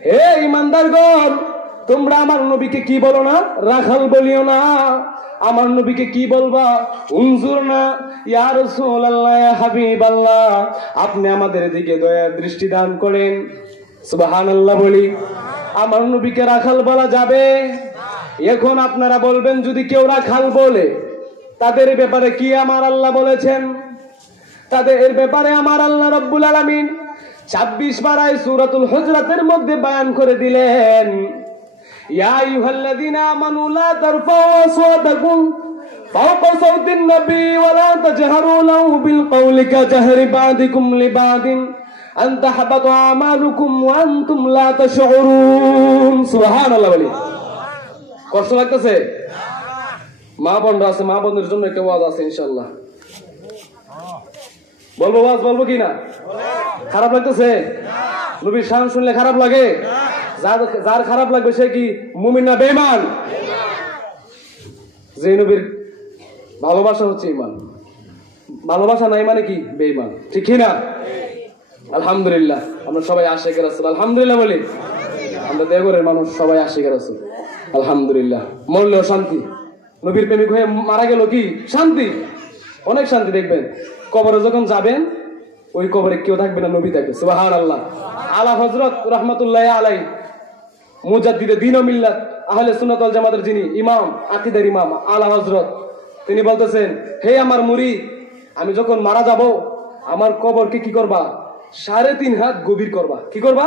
হে ঈমানদারগণ, তোমরা আমার নবীকে কি বলো না? রাখাল বলিও না। আমার নবীকে কি বলবা? উনজুরনা ইয়া রাসূলুল্লাহ, ইয়া হাবিবাল্লাহ, আপনি আমাদের দিকে দয়ার দৃষ্টি দান করেন। সুবহানাল্লাহ বলি। আমার নবীকে রাখাল বলা যাবে? এখন আপনারা বলবেন, যদি কেউ রাখাল বলে তাদের ব্যাপারে কি আমার আল্লাহ বলেছেন? তাদের ব্যাপারে আমার আল্লাহ রাব্বুল আলামিন 26 পারায় সূরাতুল হুজরাতের মধ্যে বয়ান করে দিলেন, ইয়া আইয়ুহাল্লাযীনা আমানু লা তারফাউ আসওয়াতাকুম ফাওকা সাওতিন নবী ওয়া লা তাজহারু লাহু বিল কওলি কাজাহরি বা'দিকুম লিবা'দিন আন তাহবাতু আমালুকুম ওয়া আনতুম লা তাশউরুন। সুবহানাল্লাহ বলি। কষ্ট লাগতেছে? মা বোনরা আছে, মা বোনদের জন্য একটা ওয়াজ আছে ইনশাআল্লাহ। বলবো ওয়াজ, বলবো কি না? খারাপ লাগতেছে? নবীর শান শুনলে খারাপ লাগে? যার খারাপ লাগবে সে কি মুমিন না বেঈমান? যে নবীর ভালোবাসা হচ্ছে ঈমান, ভালোবাসা নাই মানে কি? বেঈমান। ঠিক না? আলহামদুলিল্লাহ, আমরা সবাই আশিকের রাসূল। আলহামদুলিল্লাহ বলি। আমরা দেওঘরের মানুষ, সবাই আশিকের রাসূল। আলহামদুলিল্লাহ। মরলেও শান্তি। নবীর প্রেমিক হয়ে মারা গেল কি শান্তি? অনেক শান্তি। দেখবেন কবরে যখন যাবেন, ওই কবরে কেউ থাকবে না, নবী থাকবে। সুবহানাল্লাহ। আলা হযরত রাহমাতুল্লাহ আলাইহি মুজাদ্দিদে দ্বীন ও মিল্লাত আহলে সুন্নাত ওয়াল জামাতের যিনি ইমাম, আকীদার ইমাম আলা হযরত, তিনি বলতেছেন, হে আমার মুরিদ, আমি যখন মারা যাব আমার কবরকে কি করবা? 3.5 হাত গভীর করবা। কি করবা?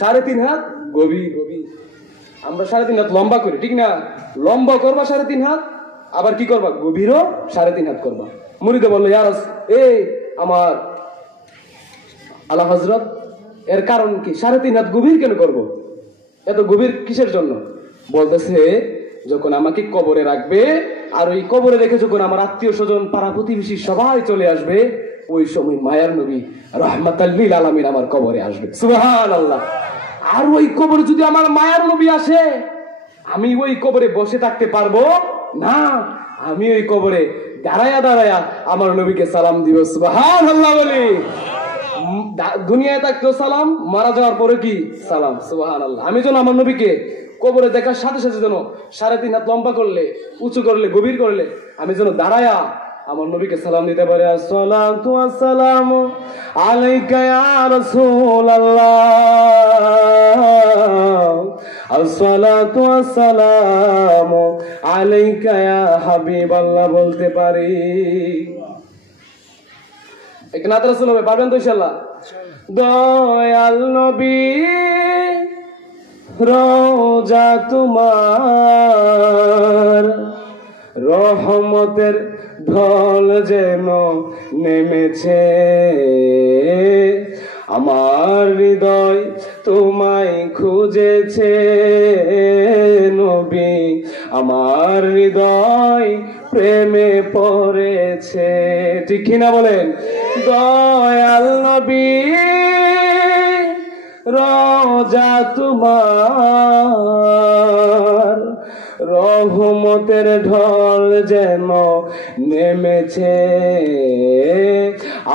3.5 হাত গভীর। আমরা 3.5 হাত লম্বা করি, ঠিক না? লম্বা করবা 3.5 হাত, আবার কি করবা? গভীরও 3.5 হাত করবা। মুরিদে বললো, ইয়া রাসূল, আমার আলা হযরত, এর কারণ কি? 3.5 হাত গভীর কেন করব? এত গভীর কিসের জন্য? বলতেছে, যখন আমাকে কবরে রাখবে, আর ওই কবরে রেখে যখন আমার আত্মীয় স্বজন, পাড়া প্রতিবেশী সবাই চলে আসবে, ওই সময় মায়ার নবী রাহমাতাল লিল আলামিন আমার কবরে আসবে। সুবহানাল্লাহ। আর ওই কবরে যদি আমার মায়ার নবী আসে, আমি ওই কবরে বসে থাকতে পারবো না। আমি ওই কবরে দাঁড়ায়া দাঁড়ায়া আমার নবীকে সালাম দিব। সুবহানাল্লাহ বলি। দুনিয়ায় থাকতেও সালাম, মারা যাওয়ার পরে কি সালাম। সুবহানাল্লাহ। আমি যেন আমার নবীকে কবরে দেখার সাথে সাথে যেন 3.5 হাত লম্বা করলে, উঁচু করলে, গভীর করলে, আমি যেন দাঁড়ায়া আমার নবীকে সালাম দিতে পারে, আসসালাতু ওয়াসসালামু আলাইকা ইয়া রাসূলুল্লাহ, আসসালাতু ওয়াসসালামু আলাইকা ইয়া হাবিবাল্লাহ বলতে পারি। এখানে আদর রাসূল হবে, পারবেন তো ইনশাআল্লাহ? দয়াল নবী রোজা তোমার, রহমতের ঢল যেন নেমেছে আমার হৃদয় তোমায় খুঁজেছে নবী আমার হৃদয় প্রেমে পড়েছে ঠিক কিনা বলেন দয়াল নবী রোজা তোমার রহমতের ঢল যেন নেমেছে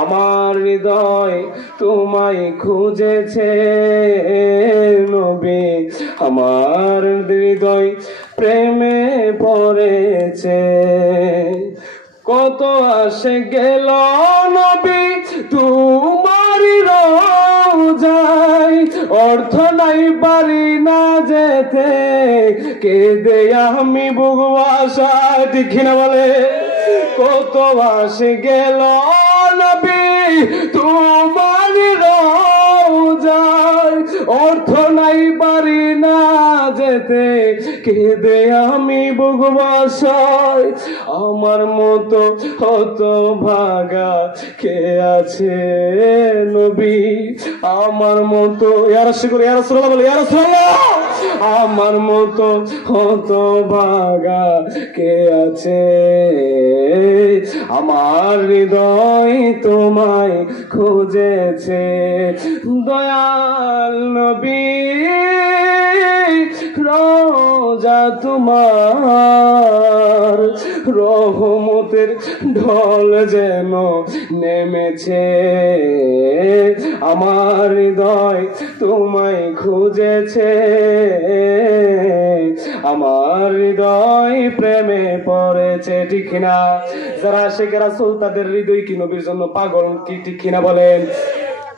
আমার হৃদয় তোমায় খুঁজেছে নবী আমার হৃদয় প্রেমে পড়েছে কত আসে গেল নবী তোমারি রোজায় অর্থ নাই পারি না যেতে কেঁদে আমি বুক ভাষা ঠিক না বলে কত আসে গেল নবী তোমারি রোজায় অর্থ নাই পারি না যেতে কেঁদে আমি বুক ভাষায় আমার মতো হত ভাগা কে আছে নবী আমার মতো ইয়া রাসূলুল্লাহ বলে ইয়া রাসূলুল্লাহ আমার মতো হত ভাগা কে আছে আমার হৃদয় তোমায় খুঁজেছে দয়াল নবী রোজা তোমার রহমতের ঢল যেন নেমেছে আমার হৃদয় তোমায় খুঁজেছে আমার হৃদয় প্রেমে পড়েছে ঠিক না যারা আশিকে রাসূল তাদের হৃদয় কি নবীর জন্য পাগল কি ঠিক না বলেন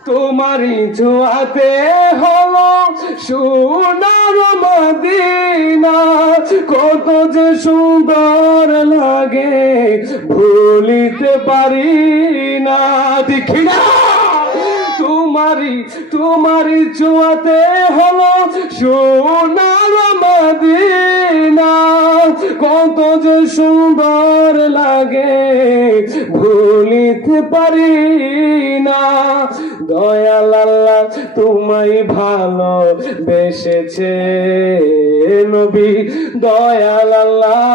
তোমারই ছোঁয়াতে হলো সোনার মদিনা কত যে সুন্দর লাগে ভুলিতে পারি না ঠিক না তোমারই ছোঁয়াতে হলো সোনার মদিনা কত যে সুন্দর লাগে ভুলিতে পারি না দয়াল আল্লাহ তোমায় ভালো বেসেছে নবী দয়াল আল্লাহ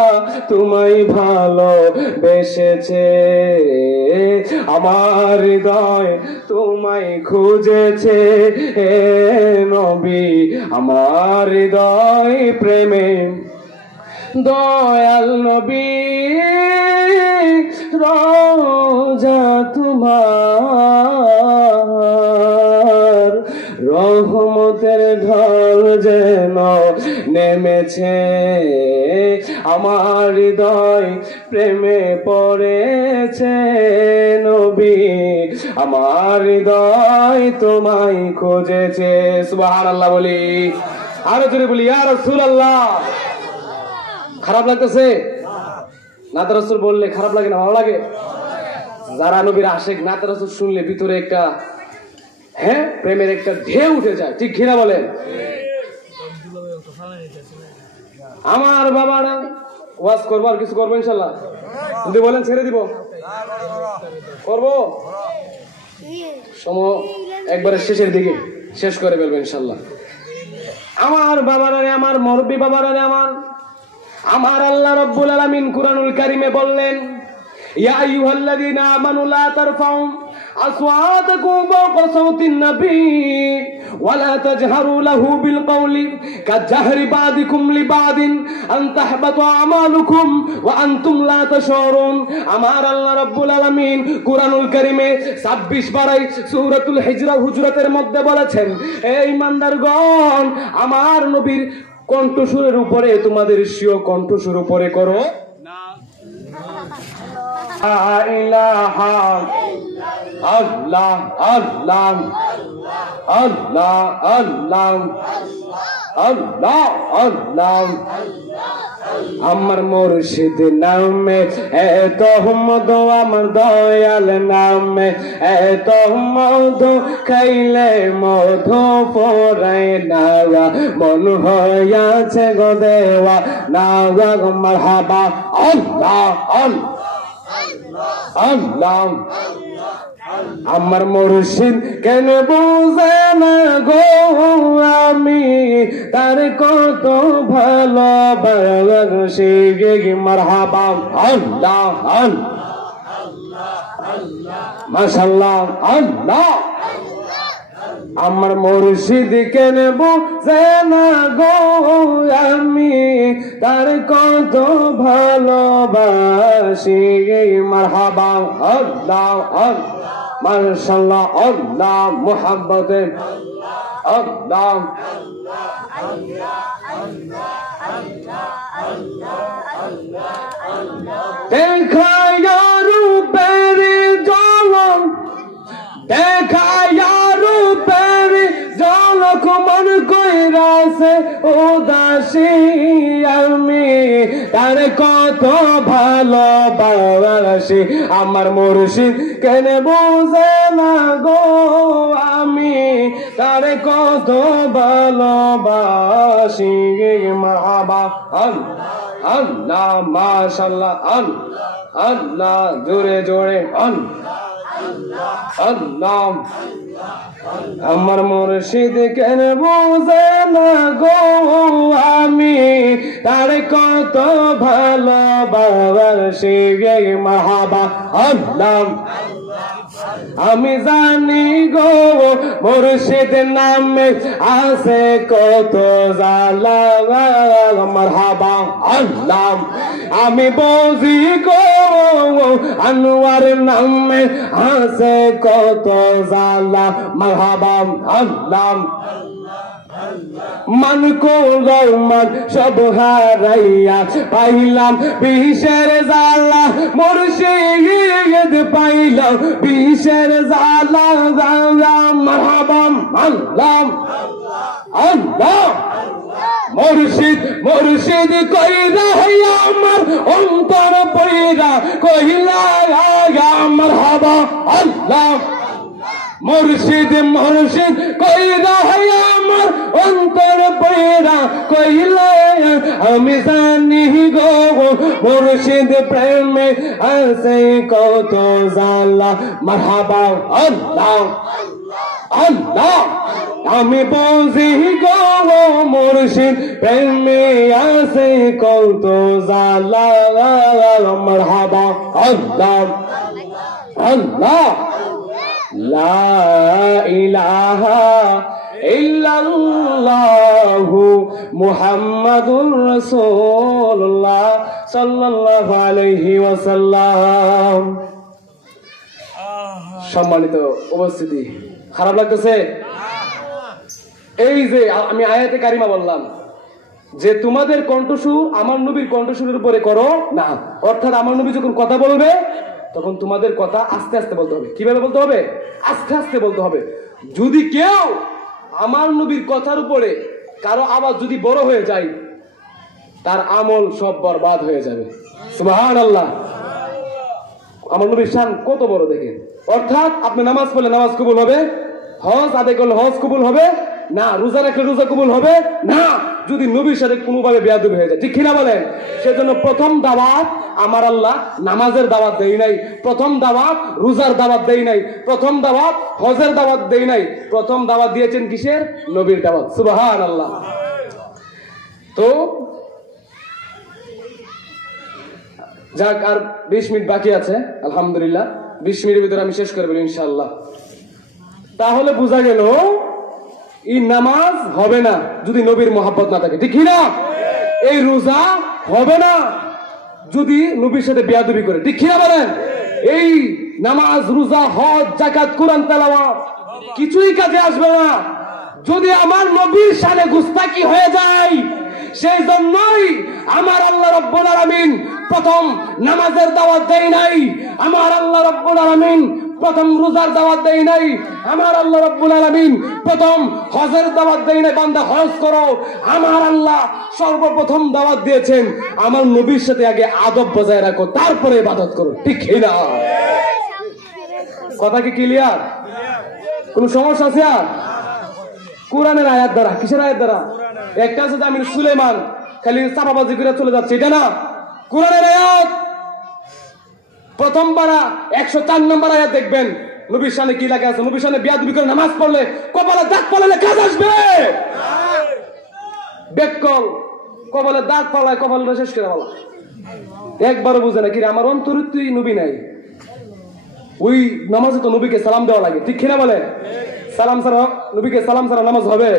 তোমায় ভালো বেসেছে আমার হৃদয় তোমায় খুঁজেছে নবী আমার হৃদয় প্রেমে দয়াল নবী রোজা তোমার রহমতের ঢল যেন নেমেছে আমার হৃদয় প্রেমে পড়েছে নবী আমার হৃদয় তোমায় খুঁজেছে সুবহানাল্লাহ বলি আরো জোরে বলি ইয়া রাসূলুল্লাহ খারাপ লাগতেছে নাত রাসূল বললে খারাপ লাগে না ভালো লাগে যারা নবীর আশিক নাত রাসূল শুনলে ভিতরে একটা প্রেমের একটা ঢেউ উঠে যায় ঠিক কিনা বলেন আমার বাবারা ওয়াজ করবো আর কিছু করবো ইনশাল্লাহ যদি বলেন ছেড়ে দিব করবো সময় একবারে শেষের দিকে শেষ করে ফেলবো ইনশাল্লাহ আমার বাবারা আমার মুরব্বি বাবারা আমার আল্লাহ রাব্বুল আলামিন কুরআনুল কারীমে বললেন ইয়া আইয়ুহাল্লাযীনা আমানু লা তারফাউ আসওয়াতাকুম ফাওকা সাওতিন নবী ওয়া লা তাজহারু লাহু বিল কওলি কাজাহরি বাদিকুম লিবাদিন আন তাহবাতু আমালুকুম ওয়া আনতুম লা তাশউরুন আমার আল্লাহ রাব্বুল আলামিন কুরআনুল কারীমে 26 বারাই সূরাতুল হুজরাতের মধ্যে বলেছেন হে ঈমানদারগণ আমার নবীর কণ্ঠস্বরের উপরে তোমাদের স্বীয় কণ্ঠস্বর উপরে করো লা ইলাহা আল্লাহ আল্লাহ আল্লাহ আল্লাহ আল্লাহ আল্লাহ আমার মুর্শিদ নামে এত মধু আমার দয়াল নামে এত মধু খাইলে মধু পড়ায় নাওয়া মন হইয়াছে গো দেওয়া নাওয়া মারহাবা আল্লাহ আল্লাহ আল্লাহ আমার মুর্শিদ কেন বুঝে না গো আমি তার কত ভালোবাসি মারহাবা আল্লাহ মাশাআল্লাহ আল্লাহ আমার মুর্শিদ কেন বুঝে না গো আমি তার কত ভালোবাসি মারহাবা আল্লাহ মাশাআল্লাহ আল্লাহ মুহাব্বতে আল্লাহ দেখায়া রূপের ঝলক দেখায়া রূপের ঝলক মন কইরাছে উদাসী আমি তার কত ভালোবাসি আমার মুর্শিদ কেন বুঝে না গো আমি তার কত ভালোবাসি মারহাবা আল্লাহ মাশাআল্লাহ আল্লাহ জোরে জোরে আল্লাহ আমার মুর্শিদ কেন বুঝে না গো আমি তার কত ভালোবাসি মারহাবা আল্লাহ আমি জানি গো মুর্শিদ নামে আছে কত জালা মারহাবা আল্লাহ আমি বুঝি গো আনোয়ার নামে আছে কত জালা মারহাবা আল্লাহ মান কৌমান সব হারাইয়া পাইলাম বিষের জালা মুর্শিদ পাইলাম বিষের জালা জালা মারহাবা আল্লাহ আল্লাহ মুর্শিদ কইরা আমার অন্তর পইরা কইলা মারহাবা আল্লাহ মুর্শিদ কইরা আমার অন্তর পইরা কইলা আমি জানি গো মুর্শিদ প্রেমে আছে কত জালা মারহাবা আল্লাহ আল্লাহ আমি বুঝি গো মুর্শিদ প্রেমে আছে কত জালা মারহাবা আল্লাহ আল্লাহ লা ইলাহা ইল্লাল্লাহু মুহাম্মাদুর রাসূলুল্লাহ সাল্লাল্লাহু আলাইহি ওয়াসাল্লাম। সম্মানিত উপস্থিতি, খারাপ লাগতেছে? এই যে আমি আয়াতে কারিমা বললাম যে তোমাদের কণ্ঠস্বর আমার নবীর কণ্ঠস্বরের উপরে করো না, অর্থাৎ আমার নবী যখন কথা বলবে তখন তোমাদের কথা আস্তে আস্তে বলতে হবে। কিভাবে বলতে হবে? আস্তে আস্তে বলতে হবে। যদি কেউ আমার নবীর কথার উপরে কারো আওয়াজ যদি বড় হয়ে যায় তার আমল সব বরবাদ হয়ে যাবে। সুবহানাল্লাহ। আমার নবীর শান কত বড় দেখেন। অর্থাৎ আপনি নামাজ পড়লে নামাজ কবুল হবে, হজ আদায় করলে হজ কবুল হবে না, রোজা রাখলে রোজা কবুল হবে না, যদি নবীর সাথে কোনোভাবে বেয়াদবি হয়ে যায়। ঠিক কিনা বলেন? সেজন্য প্রথম দাওয়াত আমার আল্লাহ নামাজের দাওয়াত দেই নাই, প্রথম দাওয়াত রোজার দাওয়াত দেই নাই, প্রথম দাওয়াত হজের দাওয়াত দেই নাই, প্রথম দাওয়াত দিয়েছেন কিসের? নবীর দাওয়াত। সুবহানাল্লাহ। তো যাক, আর 20 মিনিট বাকি আছে, আলহামদুলিল্লাহ 20 মিনিটের ভিতরে আমি শেষ করে বলি ইনশাআল্লাহ। তাহলে বোঝা গেল এই নামাজ হবে না যদি নবীর মহব্বত না থাকে। ঠিক না? এই রোজা হবে না যদি নবীর সাথে বেয়াদবি করে। ঠিক না বলেন? এই নামাজ, রোজা, হজ, যাকাত, কোরআন তেলাওয়াত কিছুই কাজে আসবে না যদি আমার নবীর সাথে গুস্তাকি হয়ে যায়। সেই জন্যই আমার আল্লাহ রাব্বুল আলামিন প্রথম নামাজের দাওয়াত দেয় নাই, আমার আল্লাহ রাব্বুল আলামিন প্রথম রোজার দাওয়াত দেয় নাই, আমার আল্লাহ রাব্বুল আলামিন প্রথম হজের দাওয়াত দেয় নাই বান্দা হজ করো। আমার আল্লাহ সর্বপ্রথম দাওয়াত দিয়েছেন আমার নবীর সাথে আগে আদব বজায় রাখো, তারপরে ইবাদত করো। ঠিক না? কথা কি ক্লিয়ার? কোন সমস্যা আছে? আর কোরআনের আয়াত দ্বারা, কিসের আয়াত দ্বারা? একটা আছে যে আমি সুলাইমান খালি চাপাবাজি করে চলে যাচ্ছে, এটা না, কোরআনের আয়াত। প্রথম পারা 104 নম্বর আয়াত দেখবেন নবীর সামনে কি লেখা আছে। নবীর সামনে বিয়াদবি করে নামাজ পড়লে কপালে দাগ পালালে কাজ আসবে। বেকল কপালে দাগ পালায় কপালটা শেষ করে বলা একবারও বুঝে না কি রে আমার অন্তরে তুই নবী নাই। ওই নামাজে তো নবীকে সালাম দেওয়া লাগে, ঠিক কিনা বলে? সালাম ছাড়া নবীকে সালাম ছাড়া নামাজ হবে?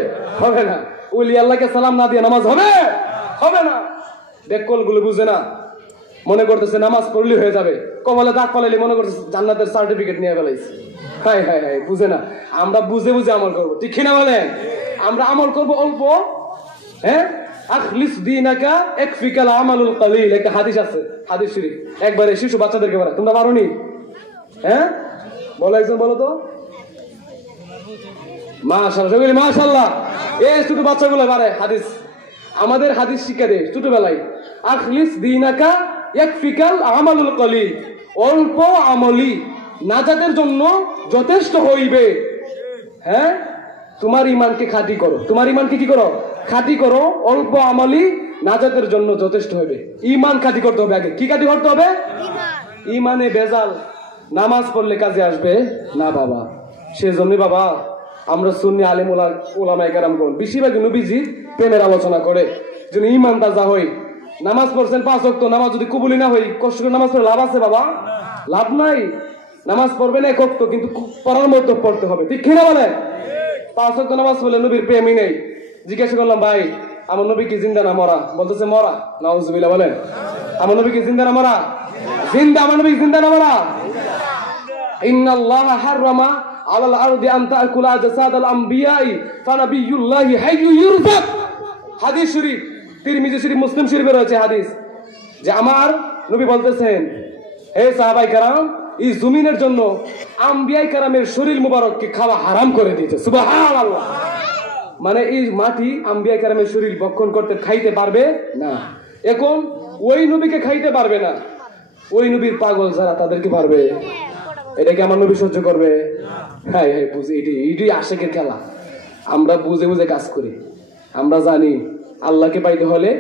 হবে না। ওলি আল্লাহকে সালাম না দিয়ে নামাজ হবে? হবে না। বেকল গুলো বুঝে না, মনে করতেছে নামাজ পড়লে হয়ে যাবে, কপালে দাগ পালাইলে মনে করতেছে জান্নাতের সার্টিফিকেট নিয়ে ফেলাইছে। হাই হাই হাই, বুঝে না। আমরা বুঝে বুঝে আমল করবো, ঠিক কিনা বলে? আমরা আমল করবো অল্প। হ্যাঁ, আখলিস দীনাকা ইয়াকফিকাল আমালুল কলিল, একটা হাদিস আছে, হাদিস শরীফ। একবারে শিশু বাচ্চাদেরকে বলে, তোমরা পারোনি? হ্যাঁ বলো, একজন বলো তো। মাশাআল্লাহ, মাশাআল্লাহ। এই ছোট বাচ্চাগুলো পারে হাদিস, আমাদের হাদিস শিক্ষা দেয় ছোটবেলায়। আখলিস দীনাকা ইয়াকফিকাল আমালুল কলিল, অল্প আমলি নাজাতের জন্য যথেষ্ট হইবে। হ্যাঁ, তোমার ইমানকে খাঁটি করো, তোমার ইমানকে কি করো? খাঁটি করো। অল্প আমলি নাজাতের জন্য যথেষ্ট হবে। ইমান খাঁটি করতে হবে আগে। কি খাঁটি করতে হবে? ইমানে ভেজাল নামাজ পড়লে কাজে আসবে না বাবা। সেজন্য বাবা আমরা সুন্নি আলেম ওলামায়ে কেরামগণ বেশিরভাগ নবীজি প্রেমের আলোচনা করে যেন ইমান তাজা হয়। নামাজ পড়ছেন 5 ওয়াক্ত, নামাজ যদি কবুলি না হয় কষ্ট করে নামাজ পড়ে লাভ আছে বাবা? লাভ নাই। নামাজ পড়বেন 1 ওয়াক্ত, কিন্তু পড়ার মতো পড়তে হবে, ঠিক কিনা বলেন? 5 ওয়াক্ত নামাজ পড়লে নবীর প্রেমই নেই। জিজ্ঞাসা করলাম, ভাই আমার নবী কি জিন্দা না মরা? বলতেছে মরা। নাউজুবিল্লাহ বলেন। আমার নবী কি জিন্দা না মরা? জিন্দা। আমার নবী জিন্দা না মরা? ইন্নাল্লাহা হারামা আলাল আরদি আন তাকুলা জাসাদাল আমবিয়াই ফানাবিয়ুল্লাহি হাইয়ু ইউরফাক। হাদিস শরীফ, তিরমিজি শরীফ, মুসলিম শরীফে রয়েছে হাদিস যে আমার নবী বলতেছেন, হে সাহাবায়ে কেরাম, এই জমিনের জন্য আম্বিয়ায়ে কেরামের শরীর মুবারককে খাওয়া হারাম করে দিয়েছে। সুবহানাল্লাহ। মানে এই মাটি আম্বিয়ায়ে কেরামের শরীর ভক্ষণ করতে খাইতে পারবে না। এখন ওই নবীকে খাইতে পারবে না, ওই নবীর পাগল যারা তাদেরকে পারবে। এটা কি আমার নবী সহ্য করবে? হ্যাঁ হ্যাঁ, বুঝি এটি আশেকের খেলা। আমরা বুঝে বুঝে কাজ করি। আমরা জানি আল্লাহকে পাইতে হলে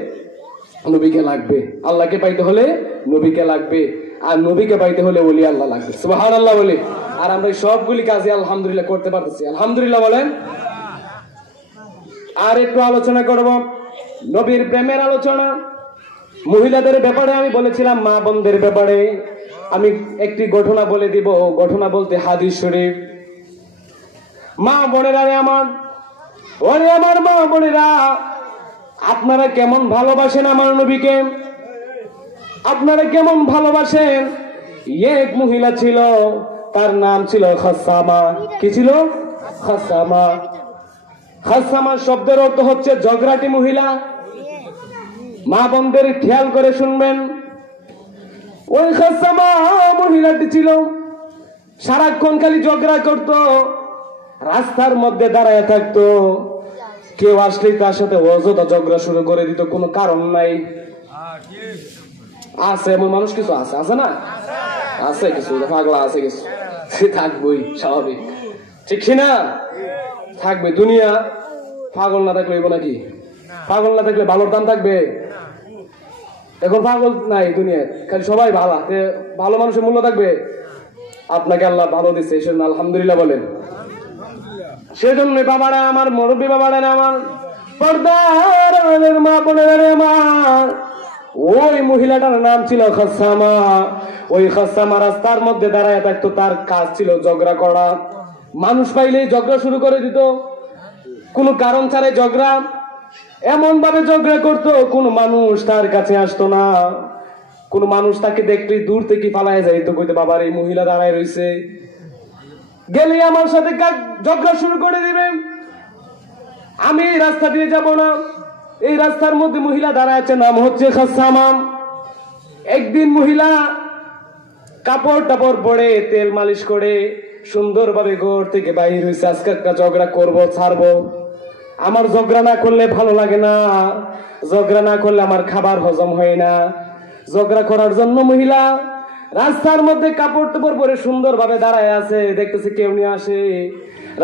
নবীকে লাগবে, আল্লাহকে পাইতে হলে নবীকে লাগবে, আর নবীকে পাইতে হলে ওলি আল্লাহ লাগবে। সুবহানাল্লাহ বলি। আর আমরা সবগুলি কাজে আলহামদুলিল্লাহ করতে পারতেছি। আলহামদুলিল্লাহ বলেন। আর একটু আলোচনা করব নবীর প্রেমের আলোচনা। মহিলাদের ব্যাপারে আমি বলেছিলাম, মা বোনদের ব্যাপারে আমি একটি ঘটনা বলে দিব। ঘটনা বলতে হাদিস শরীফ। মা বোনেরা আমার, ওরে আমার মা বোনেরা, আপনারা কেমন ভালোবাসেন আমার নবীকে? আপনারা কেমন ভালোবাসেন? এক মহিলা ছিল, তার নাম ছিল খাসামা। কি ছিল? খাসামা। খাসামা শব্দের অর্থ হচ্ছে ঝগড়াটি মহিলা। মা বোনদের খেয়াল করে শুনবেন। ওই খাসামা মহিলাটি ছিল সারাক্ষণ খালি ঝগড়া করত, রাস্তার মধ্যে দাঁড়ায় থাকতো, কেউ আসলে তার সাথে অযথা ঝগড়া শুরু করে দিত, কোনো কারণ নাই। আছে এমন মানুষ কিছু আছে, আছে না? আছে কিছু পাগলা, আছে কিছু, সে থাকবই, স্বাভাবিক, ঠিক না? থাকবে। দুনিয়া পাগল না থাকলে নাকি? পাগল না থাকলে ভালোর দাম থাকবে? এখন পাগল নাই দুনিয়ায়, খালি সবাই ভালো। ভালো মানুষের মূল্য থাকবে? আপনাকে আল্লাহ ভালো দিচ্ছে, সেজন্য আলহামদুলিল্লাহ বলেন। সেজন্য বাবারা আমার, মুরব্বী বাবারা আমার, পর্দার মা বোনেরা আমার, ওই মহিলাটার নাম ছিল খাসামা। ওই খাসামা রাস্তার মধ্যে দাঁড়ায় থাকতো, তার কাজ ছিল ঝগড়া করা। মানুষ পাইলেই ঝগড়া শুরু করে দিত, কোনো কারণ ছাড়াই ঝগড়া। এমন ভাবে ঝগড়া করতো, কোনো মানুষ তার কাছে আসতো না। কোন মানুষ তাকে দেখলেই দূর থেকে পালায় যাইতো, কইতে বাবার এই মহিলা দাঁড়ায় রইছে, গেলে আমার সাথে ঝগড়া শুরু করে দিবে, আমি এই রাস্তা দিয়ে যাব না। এই রাস্তার মধ্যে মহিলা দাঁড়ায় আছে, নাম হচ্ছে খাসামা। একদিন মহিলা কাপড় টাপড় পরে তেল মালিশ করে সুন্দরভাবে ঘর থেকে বাইর হয়েছে, আজকে একটা ঝগড়া করবো, ছাড়বো। আমার ঝগড়া না করলে ভালো লাগে না, ঝগড়া না করলে আমার খাবার হজম হয় না। ঝগড়া করার জন্য মহিলা রাস্তার মধ্যে কাপড় টাপড় পরে সুন্দরভাবে দাঁড়ায় আছে, দেখতেছে কেউ নিয়ে আসে।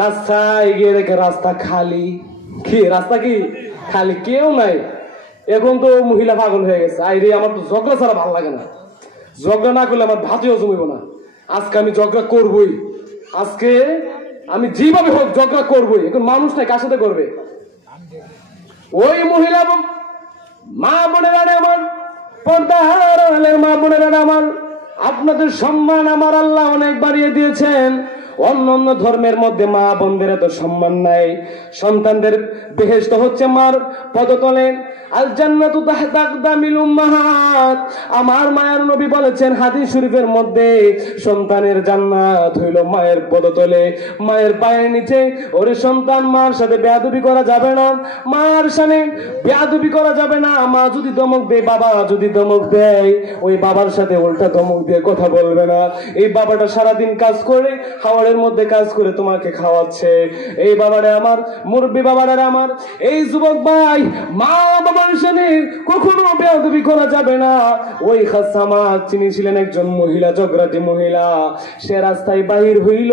রাস্তায় গিয়ে দেখে রাস্তা খালি। কি রাস্তা? কি খালি, কেউ নাই। এখন তো মহিলা পাগল হয়ে গেছে, আইরে আমার তো ঝগড়া ছাড়া ভালো লাগে না, ঝগড়া না করলে আমার ভাতেও জমিব না। আজকে আমি ঝগড়া করবই, আজকে আমি যেভাবে হোক ঝগড়া করবই। এখন মানুষ নাই, কার সাথে করবে? ওই মহিলা মা বোনেরা আমার, পর্দার আড়ালের মা বোনেরা আমার, আপনাদের সম্মান আমার আল্লাহ অনেক বাড়িয়ে দিয়েছেন। অন্য অন্য ধর্মের মধ্যে মা বোনদের এত সম্মান নাই। সন্তানদের বেহেশত হচ্ছে মার পদতলে, আল জান্নাতু তাহতা আকদামিল উম্মাহাত। আমার মায়ের নবী বলেছেন হাদিস শরীফের মধ্যে, সন্তানের জান্নাত হইল মায়ের পদতলে, মায়ের পায়ের নিচে। ওরে সন্তান, মার সাথে বেয়াদবি করা যাবে না, মার সামনে বেয়াদবি করা যাবে না। মা যদি ধমক দেয়, বাবা যদি ধমক দেয়, ওই বাবার সাথে উল্টা ধমক দিয়ে কথা বলবে না। এই বাবাটা সারাদিন কাজ করে, খাওয়ারের মধ্যে কাজ করে তোমাকে খাওয়াচ্ছে। এই বাবারে আমার, মুরব্বী বাবারা আমার, এই যুবক ভাই, মা বাবার সাথে কখনো বেয়াদবি করা যাবে না। ওই খাসামা তিনি ছিলেন একজন মহিলা, ঝগড়াটি মহিলা। সে রাস্তায় বাহির হইল,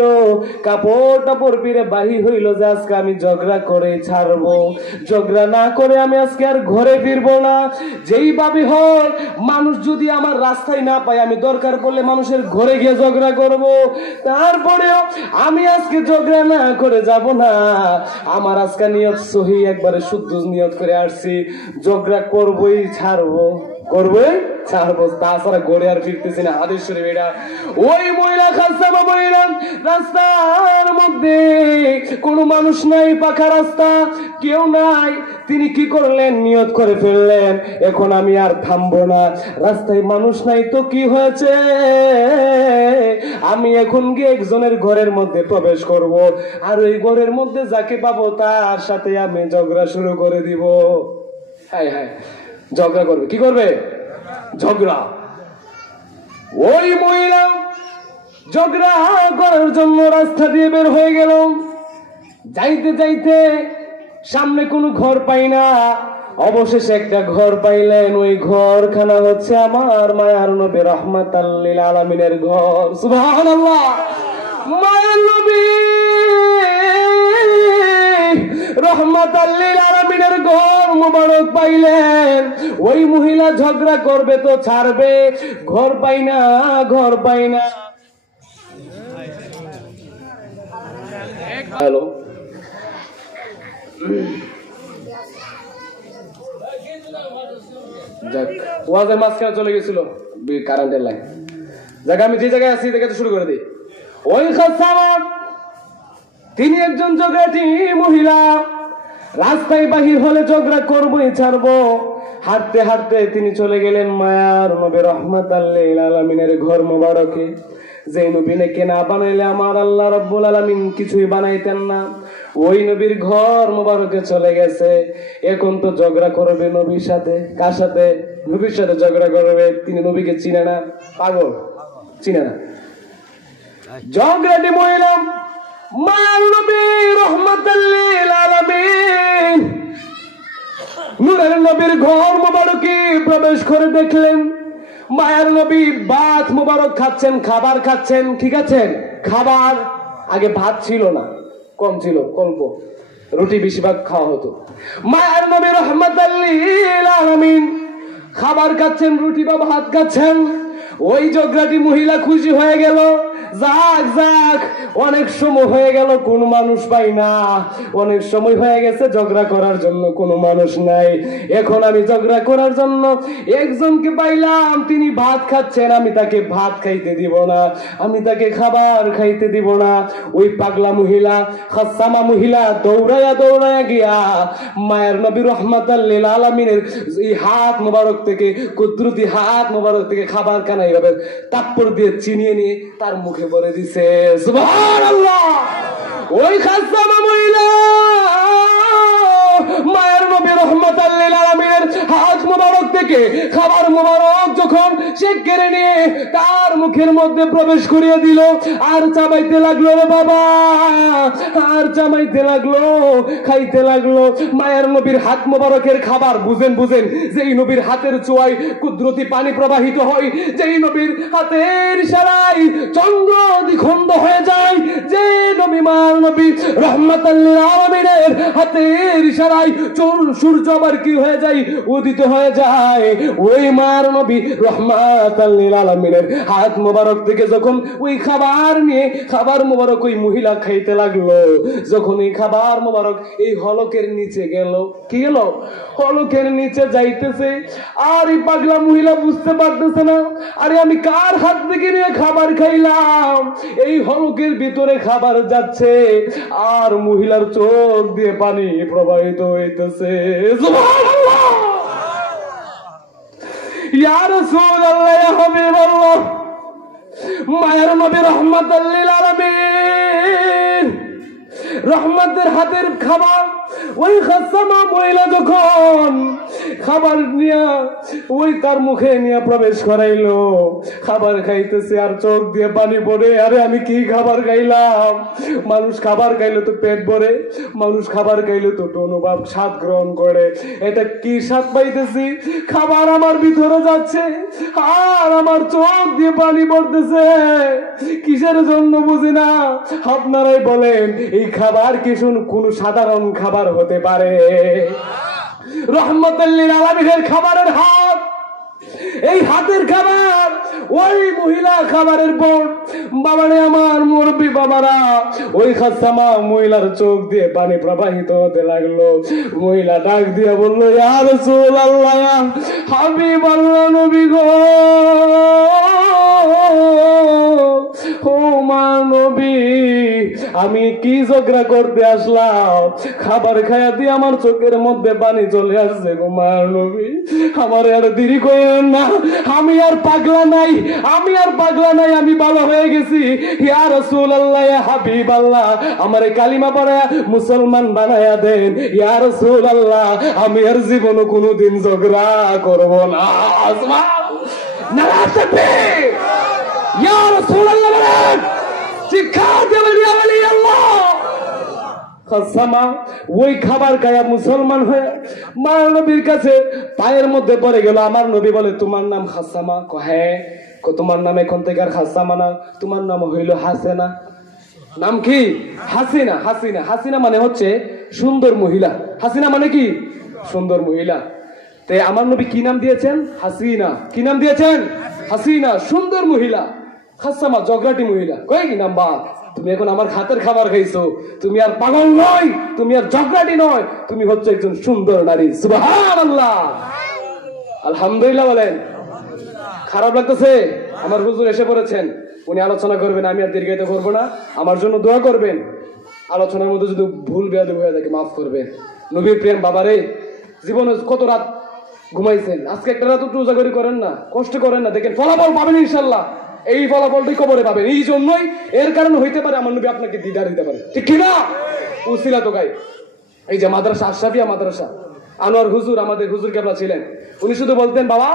কাপড় টাপড় পিরে বাহির হইল যে আজকে আমি ঝগড়া করে ছাড়বো, ঝগড়া না করে আমি আজকে আর ঘরে ফিরবো না। যেইভাবে হোক মানুষ যদি আমার রাস্তায় না পায়, আমি দরকার পড়লে মানুষের ঘরে গিয়ে ঝগড়া করব। তারপরেও আমি আজকে ঝগড়া না করে যাব না। আমার আজকে নিয়ত সহি, একবারে শুদ্ধ নিয়ত করে আসছি, ঝগড়া করবই, ছাড়বো, করবই ছাড়বো, তাছাড়া ঘরে আর ফিরতেছি না। হাদিস শরীফ এটা। ওই মহিলা খাসামা মহিলা, রাস্তার মধ্যে কোনো মানুষ নাই, পাকা রাস্তা, কেউ নাই। তিনি কি করলেন? নিয়ত করে ফেললেন, এখন আমি আর থামবো না। রাস্তায় মানুষ নাই তো কি হয়েছে, আমি এখন গিয়ে একজনের ঘরের মধ্যে প্রবেশ করব, আর ওই ঘরের মধ্যে যাকে পাবো তার সাথে আমি ঝগড়া শুরু করে দিব। হ্যাঁ হ্যাঁ, ঝগড়া করবে। কি করবে? ঝগড়া। ওই মহিলা ঝগড়া করার জন্য রাস্তা দিয়ে বের হয়ে গেল। যাইতে যাইতে সামনে কোনো ঘর পাই না, অবশেষে একটা ঘর পাইলেন। ওই ঘরখানা হচ্ছে আমার মায়ার নবী রাহমাতাল লিল আলামিনের ঘর। সুবহানাল্লাহ। মায়ার নবী রাহমাতাল লিল আলামিনের ঘর মুবারক পাইলেন। ওই মহিলা ঝগড়া করবে তো ছাড়বে, ঘর পাই না, ঘর পাই না। হ্যালো, যাক, ওয়াজের মাঝখানে চলে গেছিল কারেন্টের লাইন। যাক, আমি যে জায়গায় আছি জায়গাতে শুরু করে দিই। ওই খাসামা তিনি একজন ঝগড়াটি মহিলা, রাস্তায় বাহির হলে ঝগড়া করবোই, ছাড়বো। হাঁটতে হাঁটতে তিনি চলে গেলেন মায়ার নবী রাহমাতাল লিল আলামিনের ঘর মোবারকে। যে নবীকে না বানাইলে আমার আল্লাহ রাব্বুল আলামিন কিছুই বানাইতেন না। ওই নবীর ঘর মোবারকে চলে গেছে। এখন তো ঝগড়া করবে নবীর সাথে। কার সাথে? নবীর সাথে ঝগড়া করবে। তিনি নবীকে চিনে না, পাগল, চিনে না। ঝগড়াটি মহিলা মায়ার নবী রাহমাতাল লিল আলামিন নূরের নবীর ঘর মোবারকে প্রবেশ করে দেখলেন মায়ার নবী ভাত মোবারক খাচ্ছেন, খাবার খাচ্ছেন। ঠিক আছে, খাবার। আগে ভাত ছিল না, কম ছিল, অল্প, রুটি বেশিরভাগ খাওয়া হতো। মায়ার নবী রাহমাতাল লিল আলামিন খাবার খাচ্ছেন, রুটি বা ভাত খাচ্ছেন। ওই ঝগড়াটি মহিলা খুশি হয়ে গেল। যাক যাক, অনেক সময় হয়ে গেল, কোন মানুষ পাই না, অনেক সময় হয়ে গেছে, ঝগড়া করার জন্য কোনো মানুষ নাই। এখন আমি ঝগড়া করার জন্য একজনকে পাইলাম, তিনি ভাত খাচ্ছেন, আমি তাকে ভাত খাইতে দিব না, আমি তাকে খাবার খাইতে দিব না। ওই পাগলা মহিলা, খাসামা মহিলা দৌড়ায়া দৌড়ায়া গিয়া মায়ের নবী রাহমাতাল লিল আলামিনের এই হাত মোবারক থেকে, কুদরতি হাত মোবারক থেকে খাবার খানা এইভাবে তাপ্পড় দিয়ে চিনিয়ে নিয়ে তার মুখে ভরে দিছে। সুবহানাল্লাহ। ওই খাসামা মহিলা মায়ের নবী রাহমাতাল লিল আলামিনের হাত মোবারক থেকে খাবার মোবারক যখন সে কেড়ে নিয়ে তার মুখের মধ্যে প্রবেশ করিয়ে দিল, আর চাবাইতে লাগলো রে বাবা, আর চাবাইতে লাগলো, খাইতে লাগলো। মায়ের নবীর হাত মোবারকের খাবার, বুঝেন বুঝেন, যেই নবীর হাতের চোয়ায় কুদরতি পানি প্রবাহিত হয়, যেই নবীর হাতের ইশারায় চন্দ্র দ্বিখণ্ড হয়ে যায়, যে নবী মায়ের নবী রাহমাতাল লিল আলামিনের হাতের ইশারায় সূর্য আবার কি হয়ে যায়, উদিত হয়ে যায়। ওই মায়ের নবী রহমাতাল লিল আলামিনের হাত মোবারক থেকে যখন ওই খাবার নিয়ে খাবার মোবারক ওই মহিলা খাইতে লাগলো, যখন এই খাবার মোবারক এই হলকের নিচে গেল, কি গেল? হলকের নিচে যাইতেছে, আর এই পাগলা মহিলা বুঝতে পারতেছে না, আরে আমি কার হাত থেকে নিয়ে খাবার খাইলাম। এই হলকের ভিতরে খাবার যাচ্ছে আর মহিলার চোখ দিয়ে পানি প্রবাহিত হইতেছে। সুবহানাল্লাহ, ইয়া রাসূলুল্লাহ, ইয়া হাবিবাল্লাহ, মায়ের নবী রহমাতাল লিল আলামিন, রহমতের হাতের খাবার ওই খাসামা মহিলা যখন খাবার নিয়ে ওই তার মুখে নিয়ে প্রবেশ করাইলো, খাবার খাইতেছে আর চোখ দিয়ে পানি পড়ে, আরে আমি কি খাবার খাইলাম? মানুষ খাবার খাইলে তো পেট ভরে, মানুষ খাবার খাইলে তো অনুভব স্বাদ গ্রহণ করে, এটা কি স্বাদ পাইতেছি? খাবার আমার ভিতরে যাচ্ছে আর আমার চোখ দিয়ে পানি পড়তেছে, কিসের জন্য বুঝি না। আপনারাই বলেন এই খাবার কি কোন সাধারণ খাবার হতে পারে? রহমতুল লিল আলামিনের খাবারের হাত, এই হাতের খাবার, ওই মহিলা খাবারের পর বাবারে আমার মুরব্বী বাবারা, ওই খাসামা মহিলার চোখ দিয়ে পানি প্রবাহিত হতে লাগলো। মহিলা ডাক দিয়ে বললো, ইয়া রাসূলুল্লাহ, হাবিবাল্লাহ, নবী গো, ও মা নবী, আমি কি ঝগড়া করতে আসলাম? খাবার খাইয়া দিয়ে আমার চোখের মধ্যে পানি চলে আসছে গো মা নবী, আমার আর দেরি করেন না, আমি আর পাগলা নাই, আমি আর পাগলা নাই, আমি ভালো হয়ে গেছি। ইয়া রাসূলুল্লাহ, ইয়া হাবিবাল্লাহ, আমারে কালিমা পড়ায়া মুসলমান বানায়া দেন। ইয়া রাসূলুল্লাহ, আমি আর জীবনে কোনোদিন ঝগড়া করব না। নারায়ে তাকবীর, ইয়া রাসূলুল্লাহ বলেন, শিক্ষা দেবেন ইয়া ওলি আল্লাহ। খাসামা ওই খাবার খায়া মুসলমান হয়ে মার নবীর কাছে পায়ের মধ্যে পড়ে গেল। আমার নবী বলে, তোমার নাম খাসামা? হ্যাঁ। তোমার নাম এখন থেকে আর খাসামা না, তোমার নাম হইল হাসিনা। নাম কি? হাসিনা। হাসিনা, হাসিনা মানে হচ্ছে সুন্দর মহিলা। হাসিনা মানে কি? সুন্দর মহিলা। তে আমার নবী কি নাম দিয়েছেন? হাসিনা। কি নাম দিয়েছেন? হাসিনা, সুন্দর মহিলা। খাসামা ঝগড়াটি মহিলা। কই নাম বা, তুমি এখন আমার হাতের খাবার খাইছো, তুমি আর পাগল নয়, তুমি আর ঝগড়াটি নয়, তুমি হচ্ছে একজন সুন্দর নারী। সুবহানাল্লাহ, আলহামদুলিল্লাহ বলেন। খারাপ লাগতেছে? আমার হুজুর এসে পড়েছেন, উনি আলোচনা করবেন, আমি আর দীর্ঘায়িত করবো না, আমার জন্য দোয়া করবেন। আলোচনার মধ্যে যদি ভুল বেয়াদবি হয়ে থাকে মাফ করবেন। নবীর প্রেম বাবারে, জীবনে কত রাত ঘুমাইছেন, আজকে একটা রাত একটু উজাগরি করেন না, কষ্ট করেন না, দেখেন ফলাফল পাবেন ইনশাল্লাহ। এই ফলাফলটাই কবরে পাবেন। এই জন্যই, এর কারণে হইতে পারে আমার নবী আপনাকে দিদার দিতে পারে, ঠিক কিনা? উসিলা তো গাই। এই যে মাদ্রাসা, আশরাফিয়া মাদ্রাসা, আনোয়ার হুজুর, আমাদের হুজুর কেবলা ছিলেন, উনি শুধু বলতেন, বাবা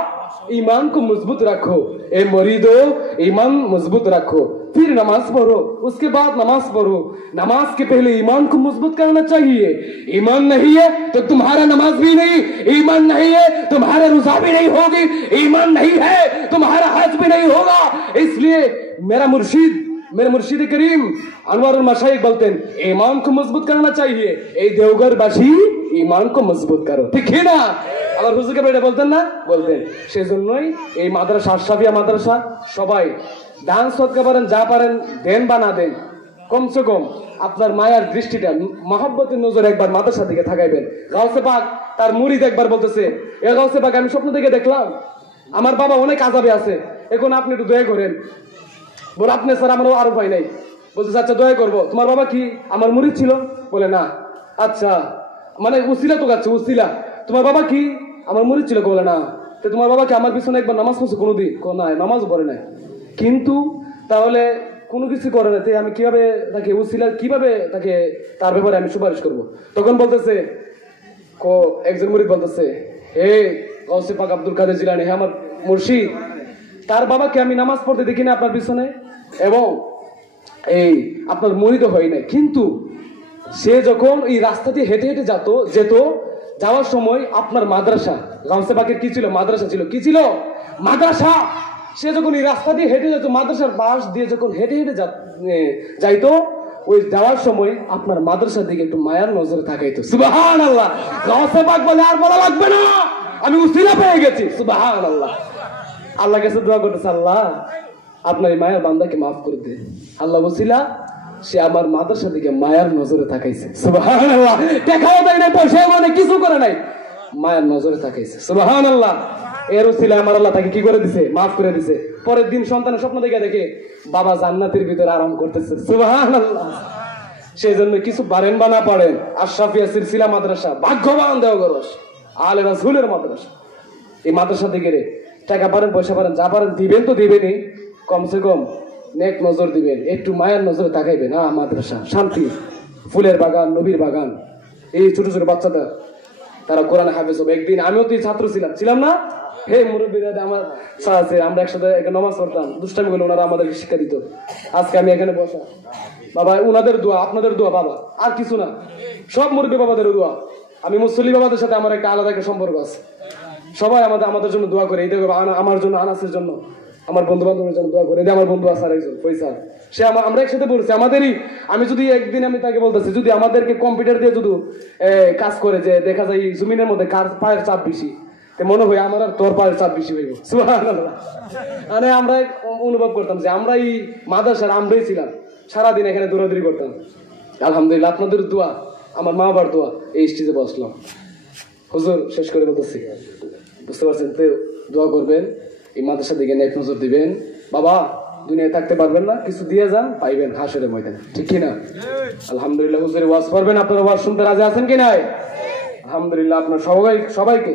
ईमान को मजबूत रखो, ए मरीदो ईमान मजबूत रखो, फिर नमाज पढ़ो, उसके बाद नमाज पढ़ो, नमाज के पहले ईमान को मजबूत करना चाहिए। ईमान नहीं है तो तुम्हारा नमाज भी नहीं, ईमान नहीं है तुम्हारे रोजा भी नहीं होगी, ईमान नहीं है तुम्हारा हज भी नहीं होगा। इसलिए मेरा मुर्शिद, मेरे मुर्शिद करीम अनवारुल मशाइख बोलते हैं, ईमान को मजबूत करना चाहिए। ए देवघर बासी ईमान को मजबूत करो, ठीक है ना? আমার হুজুরকে বেটা বলতেন না? বলতেন। সেই জন্যই এই মাদ্রাসা, আশরাফিয়া মাদ্রাসা, সবাই দান সদকা পারেন, যা পারেন দেন বা না দেন, কমসে কম আপনার মায়ার দৃষ্টিটা, মহব্বতের নজর একবার মাদ্রাসা দিকে থাকাইবেন। গাউসে পাক তার মুরিদ একবার বলতেছে, এ গাউসে পাক, আমি স্বপ্ন থেকে দেখলাম আমার বাবা অনেক আযাবে আছে, এখন আপনি একটু দয়া করেন। বলে, আপনি স্যার আমারও আরো ভয় নাই। বলতেছে, আচ্ছা দয়া করবো। তোমার বাবা কি আমার মুরিদ ছিল? বলে, না। আচ্ছা, মানে উসিলা তো গাচ্ছে, উসিলা। তোমার বাবা কি আমার মুরিদ ছিল? বলে, না। তো তোমার বাবা কি আমার পিছনে একবার নামাজ পড়ছে কোনোদিন? না, নামাজ পড়ে নাই। কিন্তু তাহলে কোনো কিছু করে না, আমি কিভাবে তাকে উসিলা, কিভাবে তাকে তার ব্যাপারে আমি সুপারিশ করব? তখন বলতেছে, একজন মুরিদ বলতেছে, হে গাউসে পাক আব্দুল কাদের জিলানী, হে আমার মুর্শিদ, তার বাবাকে আমি নামাজ পড়তে দেখি না আপনার পিছনে, এবং এই আপনার মুরিদ হয় নাই, কিন্তু সে যখন এই রাস্তা দিয়ে হেঁটে হেঁটে যেত, যাওয়ার সময় আপনার মাদ্রাসা, গাউসে পাকের কি ছিল? মাদ্রাসা ছিল। কি ছিল? মাদ্রাসা। সে যখন এই রাস্তা দিয়ে হেঁটে যেত, মাদ্রাসার পাশ দিয়ে যখন হেঁটে হেঁটে যাইতো, ওই যাওয়ার সময় আপনার মাদ্রাসার দিকে একটু মায়ার নজরে তাকাইতো। সুবহানাল্লাহ। গাউসে পাক বলে, আর বলা লাগবে না, আমি উসিলা পেয়ে গেছি। সুবহানাল্লাহ। আল্লাহ কাছে দোয়া করতেছে, আল্লাহ আপনার এই মায়ের বান্দাকে মাফ করে দে। আল্লাহ বলছিলা সে আমার মাদ্রাসা দিকে মায়ের নজরে তাকাইছে। সুবহানাল্লাহ। টাকাও দেয় নাই, পয়সাও মানে কিছু করে নাই, মায়ের নজরে তাকাইছে। সুবহানাল্লাহ। এর উসিলায় আমার আল্লাহ তাকে কি করে দিছে? মাফ করে দিছে। পরের দিন সন্তানের স্বপ্ন দেখে বাবা জান্নাতের ভিতরে আরাম করতেছে। সুবহানাল্লাহ। সেই জন্য কিছু পারেন বা না পারেন, আশরাফিয়া সিলসিলা মাদ্রাসা ভাগ্যবান দেওগরস আলে রাসূলের মাদ্রাসা। এই মাদ্রাসা থেকে টাকা পারেন, পয়সা পারেন, যা পারেন দিবেন তো দিবেনই, কমসে কম নেক নজর দিবেন, একটু মায়ের নজরে তাকাইবেন। মাদ্রাসা শান্তি, ফুলের বাগান, নবীর বাগান। এই ছোট ছোট বাচ্চাদের তারা কোরআন হাফেজ হবে। একদিন আমিও তো ছাত্র ছিলাম না? হে মুরব্বীরা, আমার আছে, আমরা একসাথে নামাজ পড়তাম, দুষ্টামি করলে ওনারা আমাদেরকে শিক্ষা দিত। আজকে আমি এখানে বসা, বাবা উনাদের দোয়া, আপনাদের দোয়া বাবা, আর কিছু না, সব মুরব্বী বাবাদের দোয়া। আমি মুসল্লি বাবাদের সাথে আমার একটা আলাদা একটা সম্পর্ক আছে। সবাই আমাদের জন্য দোয়া করে। এই দেখো আমার জন্য, আনাসের জন্য, আমার বন্ধু বান্ধবের জন্য দোয়া করে। এই আমার বন্ধু আছে আরেকজন পয়সা, সে আমরা একসাথে পড়ছি। আমাদেরই, আমি যদি একদিন আমি তাকে বলতেছি, যদি আমাদেরকে কম্পিউটার দিয়ে যদি কাজ করে, যে দেখা যায় জমিনের মধ্যে কার পায়ের চাপ বেশি, মনে হয় আমার আর তোর পায়ের চাপ বেশি হইব। সুবহানাল্লাহ। মানে আমরা অনুভব করতাম যে আমরা এই মাদ্রাসার আমরাই ছিলাম, সারাদিন এখানে দৌড়াদৌড়ি করতাম। আলহামদুলিল্লাহ আপনাদের দোয়া, আমার মা বাবার দোয়া, এই স্টেজে বসলাম। হুজুর শেষ করে বলতেছি, বুঝতে পারছেন তো? দোয়া করবেন, এই মাদ্রাসার দিকে নেক নজর দিবেন। বাবা দুনিয়ায় থাকতে পারবেন না, কিছু দিয়ে যান, পাইবেন হাসরের ময়দানে, ঠিক কিনা? আলহামদুলিল্লাহ। হুজুরের ওয়াজ করবেন, আপনারা ওয়াজ শুনতে রাজি আছেন কি নাই? আলহামদুলিল্লাহ। আপনার সবাইকে